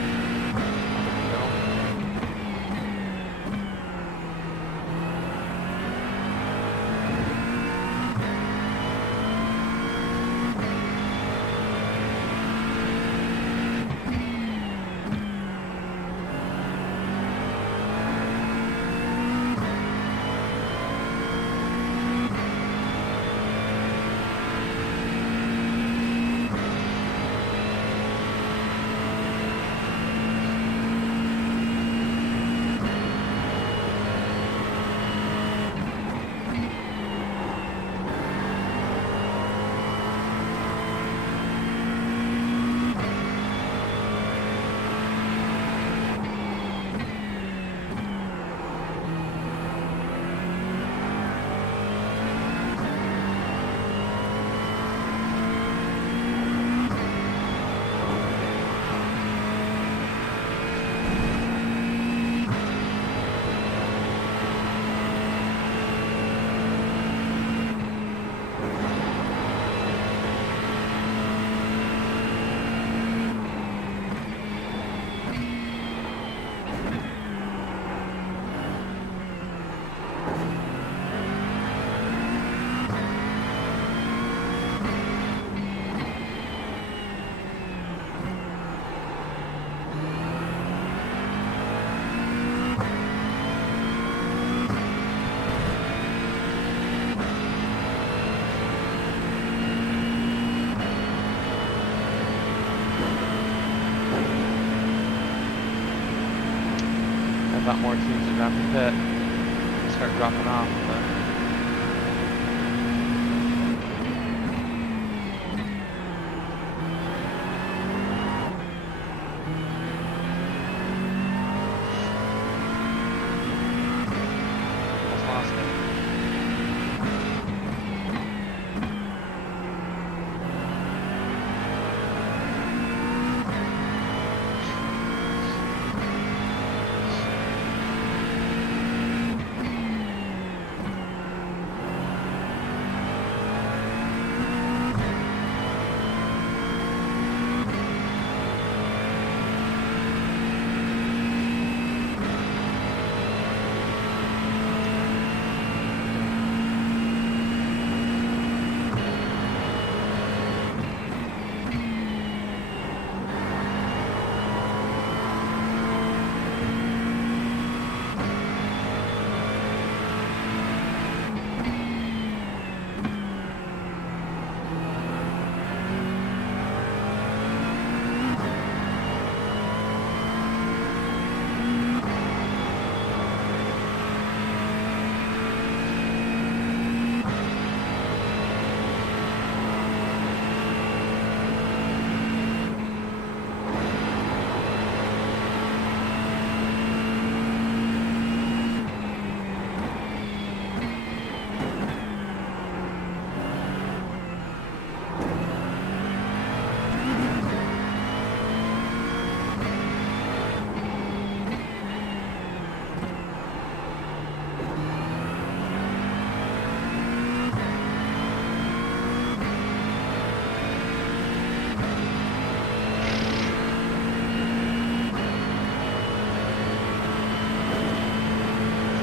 thought more teams would have to pit and start dropping off, but almost lost it.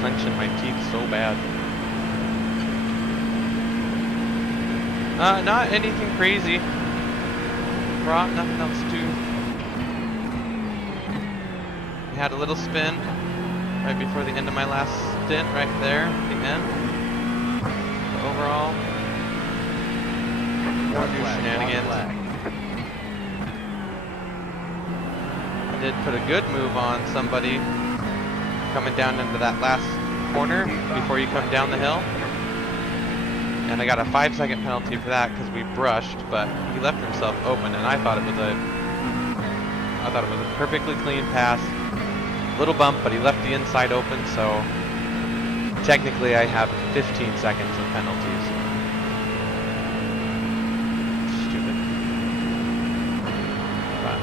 Clenching my teeth so bad. Not anything crazy. Brought nothing else too. We had a little spin right before the end of my last stint, right there at the end. But overall, more new shenanigans. I did put a good move on somebody coming down into that last corner before you come down the hill. And I got a 5-second penalty for that because we brushed, but he left himself open, and I thought it was a perfectly clean pass. Little bump, but he left the inside open, so technically I have 15 seconds of penalties. Stupid. But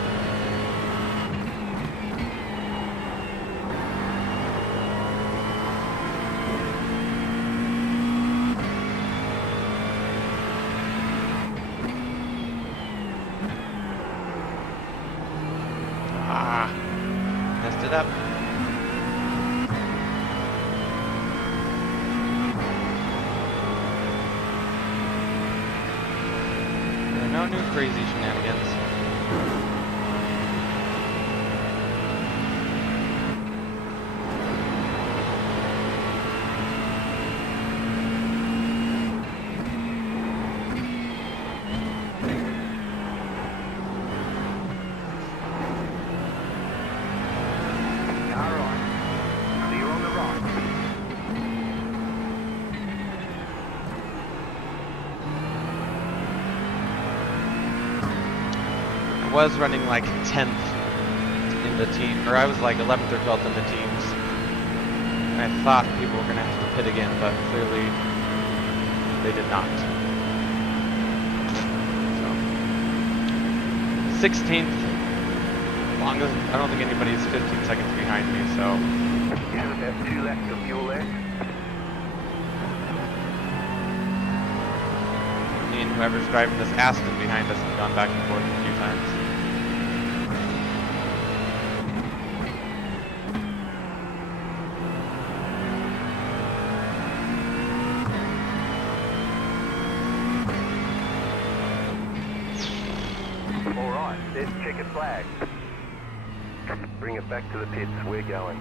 messed it up. There are no new crazy shenanigans. I was running like 10th in the team, or I was like 11th or 12th in the teams. And I thought people were going to have to pit again, but clearly they did not. So, 16th, as long as I don't think anybody's 15 seconds behind me, so. You have about 2 laps of fuel left. Me and whoever's driving this Aston behind us have gone back and forth a few times. Alright, there's checkered flag. Bring it back to the pits, we're going.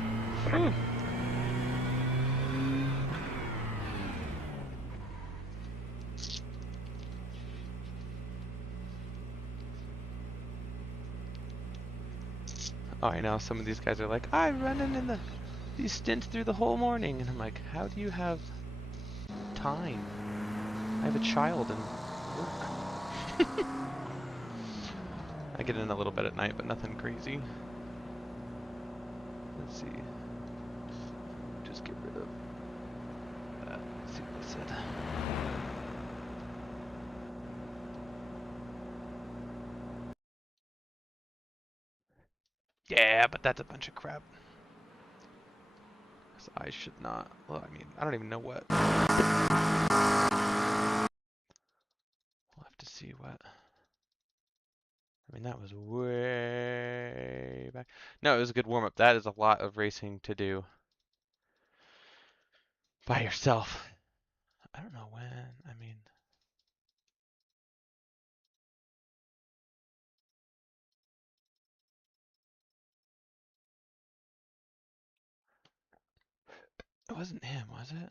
Oh, I know, some of these guys are like, I'm running in the these stints through the whole morning. And I'm like, how do you have time? I have a child and work. I get in a little bit at night, but nothing crazy. Let's see. Just get rid of that. Let's see what they said. Yeah, but that's a bunch of crap. So I should not. Well, I mean, I don't even know what. We'll have to see what. I mean, that was way back. No, it was a good warm up. That is a lot of racing to do by yourself. I don't know when. I mean, it wasn't him, was it?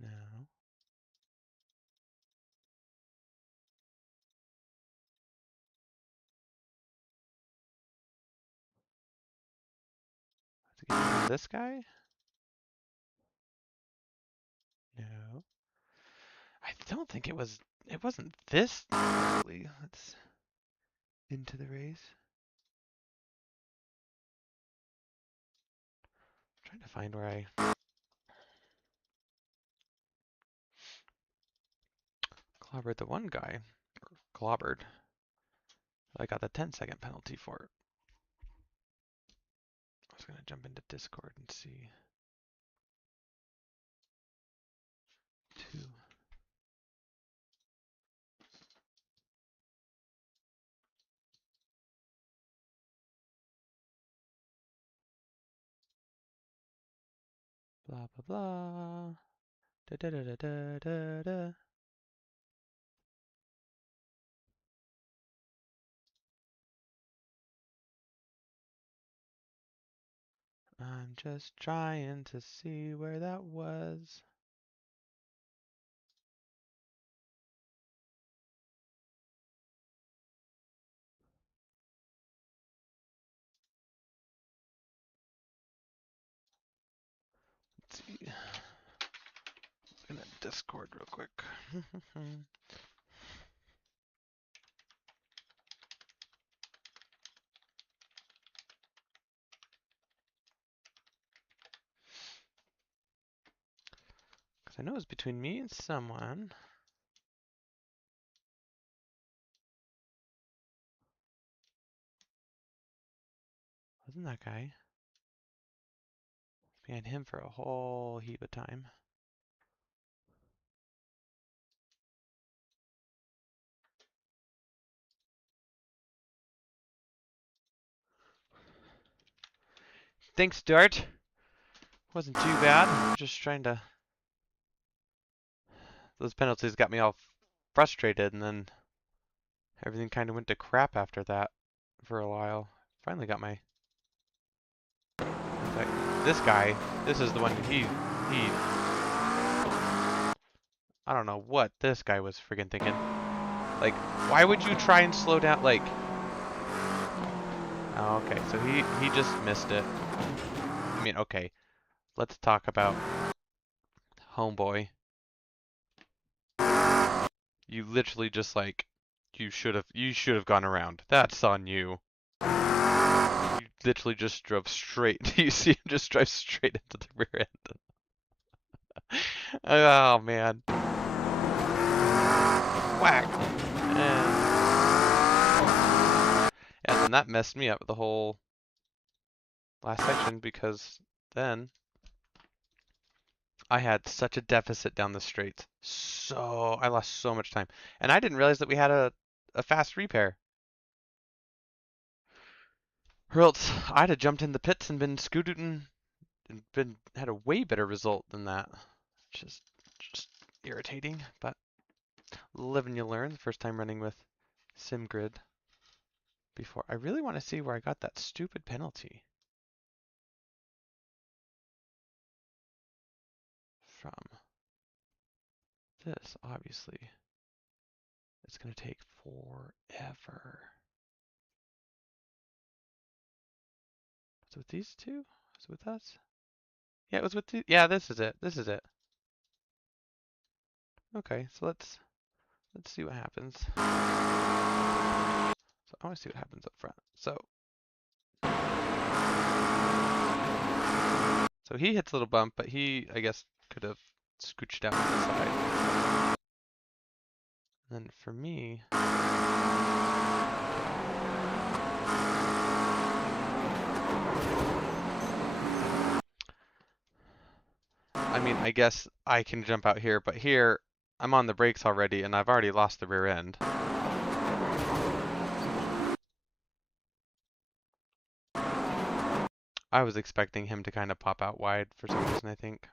No. Was it this guy? No. I don't think it was. It wasn't this. Let's into the race. I'm trying to find where I clobbered the one guy. Or clobbered. I got the 10-second penalty for it. I was gonna jump into Discord and see. 2. Blah blah blah. Da da da da da da da. I'm just trying to see where that was. Let's see. I'm gonna Discord real quick. Because I know it was between me and someone. Wasn't that guy? Behind him for a whole heap of time. Thanks, Dart. Wasn't too bad. Just trying to. Those penalties got me all frustrated, and then everything kind of went to crap after that for a while. Finally got my. In fact, this guy. This is the one. He. I don't know what this guy was friggin' thinking. Like, why would you try and slow down? Like. Oh, okay, so he just missed it. I mean, okay. Let's talk about homeboy. You literally just like you should have gone around. That's on you. You literally just drove straight. You see him just drive straight into the rear end. Oh man. Whack. And then that messed me up the whole last section because then I had such a deficit down the straight. So I lost so much time. And I didn't realize that we had a fast repair. Or else I'd have jumped in the pits and been scooting and had a way better result than that. Just irritating, but live and you learn. The first time running with SimGrid before. I really want to see where I got that stupid penalty from. this, obviously, it's going to take forever. Was it with these two? Was it with us? Yeah, it was with the, yeah, this is it. This is it. Okay, so let's see what happens. So I want to see what happens up front. So he hits a little bump, but he, I guess, could have scooched out to the side. And then for me, I mean, I guess I can jump out here, but here I'm on the brakes already, and I've already lost the rear end. I was expecting him to kind of pop out wide for some reason, I think.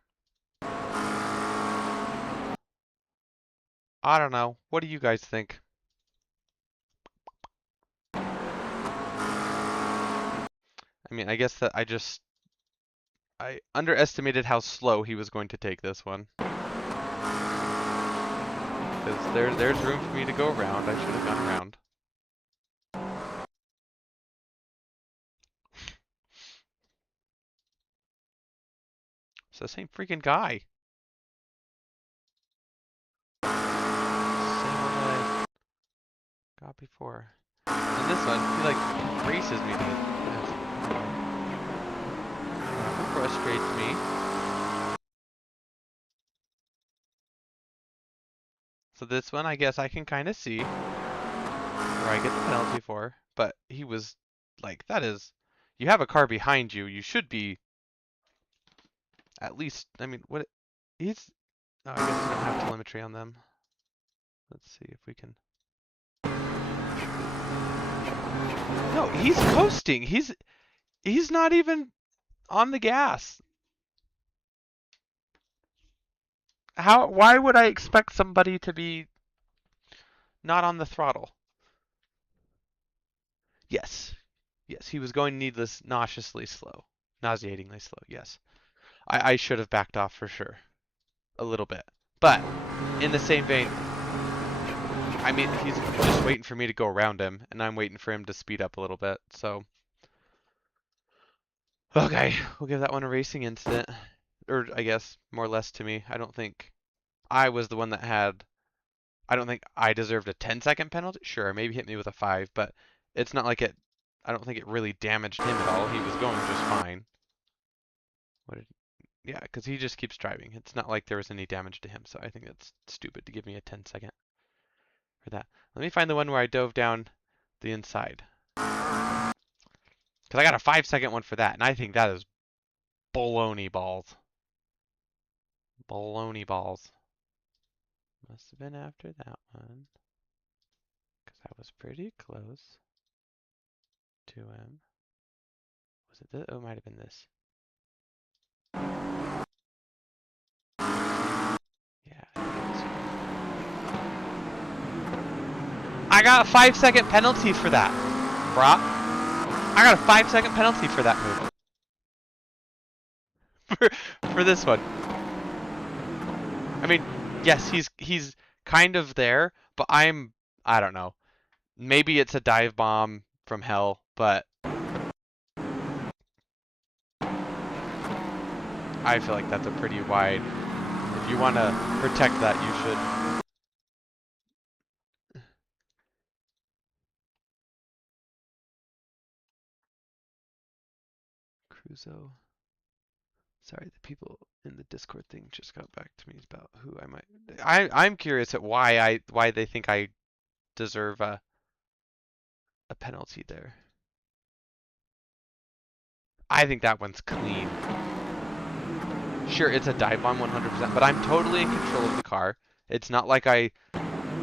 I don't know. What do you guys think? I mean, I guess that I underestimated how slow he was going to take this one. Because there's room for me to go around. I should have gone around. It's the same freaking guy. Same one that I got before. And this one, he like races me to the death. That frustrates me. So this one, I guess I can kind of see where I get the penalty for. But he was like, that is, you have a car behind you. You should be at least, I mean, what, he's, oh, I guess we don't have telemetry on them. Let's see if we can. No, he's coasting. He's not even on the gas. Why would I expect somebody to be not on the throttle? Yes. Yes, he was going nauseatingly slow. Yes. I should have backed off for sure. A little bit. But, in the same vein, I mean, he's just waiting for me to go around him, and I'm waiting for him to speed up a little bit, so. Okay, we'll give that one a racing incident. Or, I guess, more or less to me. I don't think I was the one that had. I don't think I deserved a 10-second penalty. Sure, maybe hit me with a 5, but it's not like it. I don't think it really damaged him at all. He was going just fine. Yeah, because he just keeps driving. It's not like there was any damage to him, so I think that's stupid to give me a 10-second for that. Let me find the one where I dove down the inside. Because I got a 5-second one for that, and I think that is baloney balls. Baloney balls. Must have been after that one. Because I was pretty close to him. Was it this? Oh, it might have been this. Yeah, I think it was. I got a 5-second penalty for that, brah. I got a 5-second penalty for that move. for this one. I mean, yes, he's kind of there, but I don't know. Maybe it's a dive bomb from hell, but I feel like that's a pretty wide. If you want to protect that, you should. Cruzo. Sorry, the people in the Discord thing just got back to me about who I might. I'm curious at why they think I deserve a penalty there. I think that one's clean. Sure, it's a dive bomb 100%, but I'm totally in control of the car. It's not like I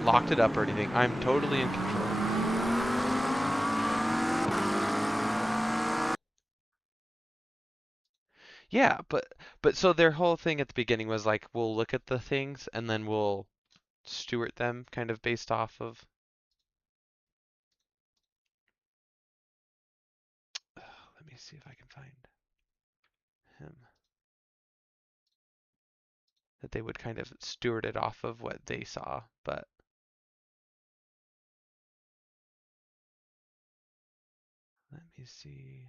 locked it up or anything. I'm totally in control. Yeah, but so their whole thing at the beginning was like, we'll look at the things and then we'll steward them kind of based off of. Let me see if I can find him. that they would kind of steward it off of what they saw, but let me see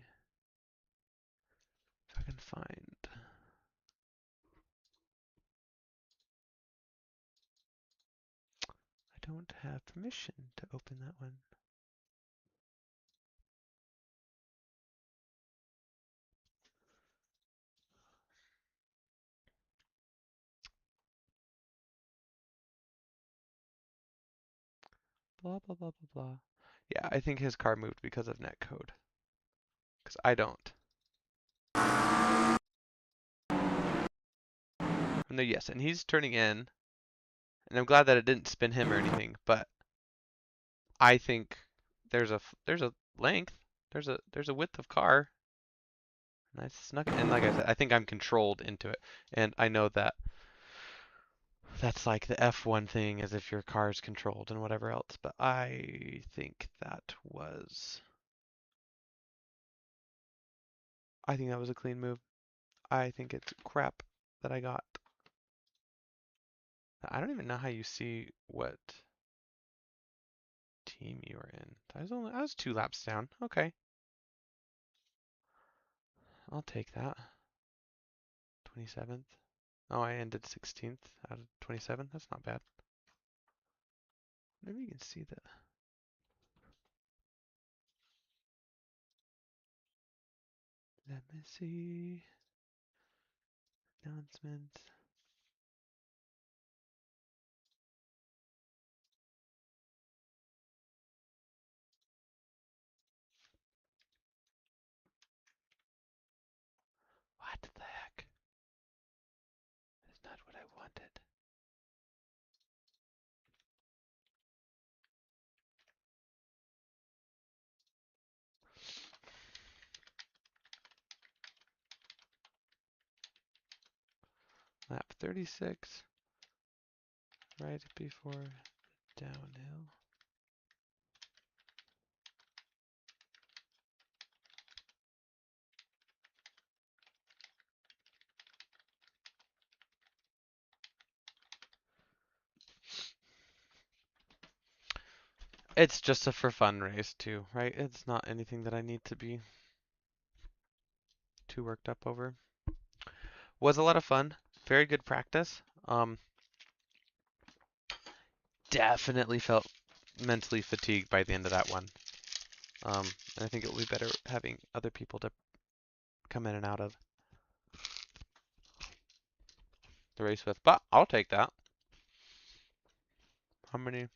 if I can find. I don't have permission to open that one. Blah, blah, blah, blah, blah. Yeah, I think his car moved because of netcode. Because I don't. No, yes, and he's turning in, and I'm glad that it didn't spin him or anything, but I think there's a length, there's a width of car, and I snuck it. And like I said, I think I'm controlled into it, and I know that that's like the F1 thing, as if your car is controlled and whatever else, but I think that was a clean move. I think it's crap that I got. I don't even know how you see what team you were in. I was 2 laps down. Okay. I'll take that. 27th. Oh, I ended 16th out of 27. That's not bad. Maybe you can see that. Let me see. Announcement. What the heck? That's not what I wanted. Lap 36. Right before downhill. It's just a for fun race too, right? It's not anything that I need to be too worked up over. Was a lot of fun. Very good practice. Definitely felt mentally fatigued by the end of that one. And I think it will be better having other people to come in and out of the race with. But I'll take that. How many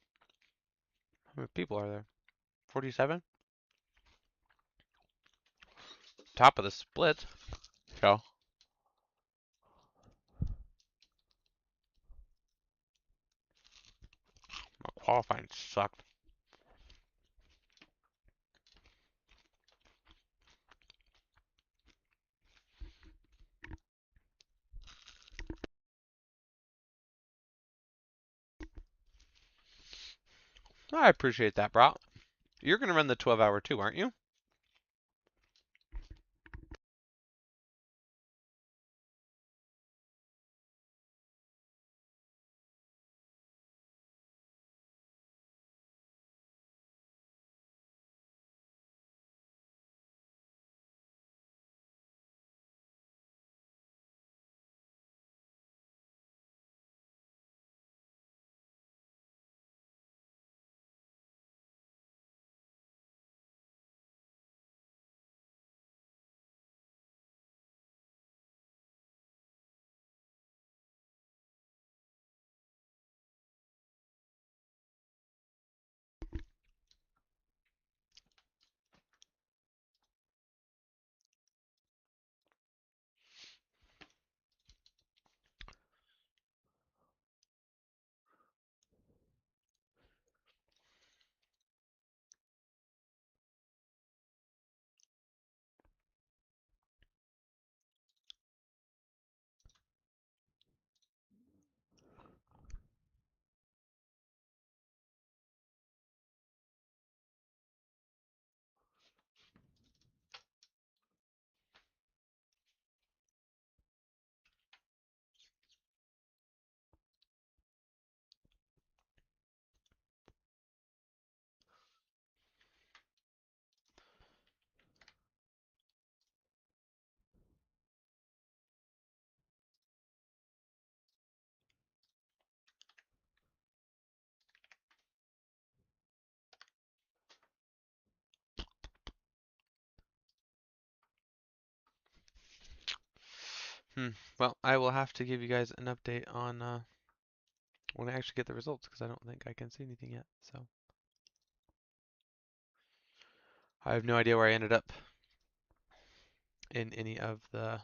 people are there? 47? Top of the split. So qualifying sucked. I appreciate that, bro. You're gonna run the 12-hour too, aren't you? Well, I will have to give you guys an update on when I actually get the results because I don't think I can see anything yet. So I have no idea where I ended up in any of the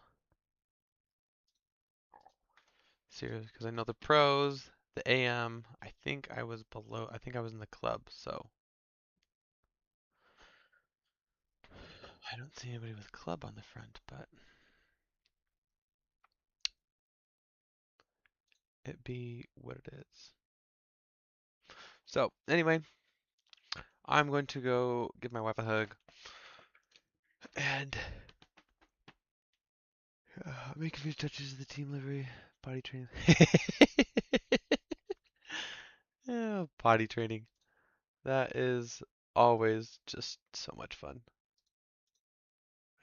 series because I know the pros, the AM. I think I was below. I think I was in the club. So I don't see anybody with club on the front, but it be what it is. So anyway, I'm going to go give my wife a hug and make a few touches of the team livery, potty training. Yeah, potty training. That is always just so much fun.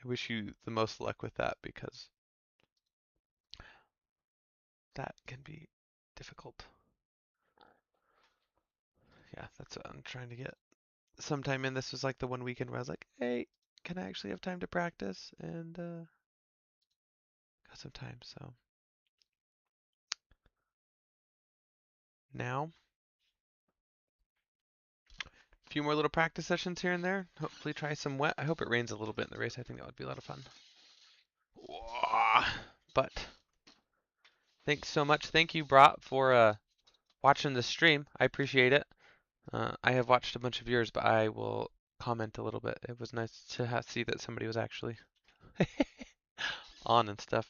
I wish you the most luck with that because that can be difficult. Yeah, that's what I'm trying to get. Sometime in this was like the one weekend where I was like, hey, can I actually have time to practice? And got some time, so now a few more little practice sessions here and there. Hopefully try some wet. I hope it rains a little bit in the race. I think that would be a lot of fun. But thanks so much. Thank you, Brat, for watching the stream. I appreciate it. I have watched a bunch of yours, but I will comment a little bit. It was nice to see that somebody was actually on and stuff.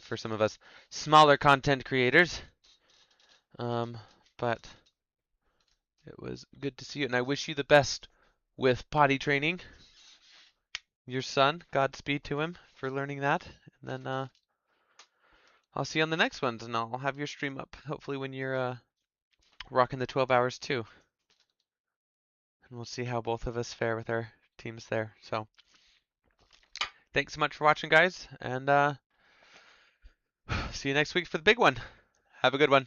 For some of us smaller content creators. But it was good to see you, and I wish you the best with potty training. Your son, Godspeed to him for learning that. And then I'll see you on the next ones, and I'll have your stream up hopefully when you're rocking the 12 hours too. And we'll see how both of us fare with our teams there. So thanks so much for watching, guys, and see you next week for the big one. Have a good one.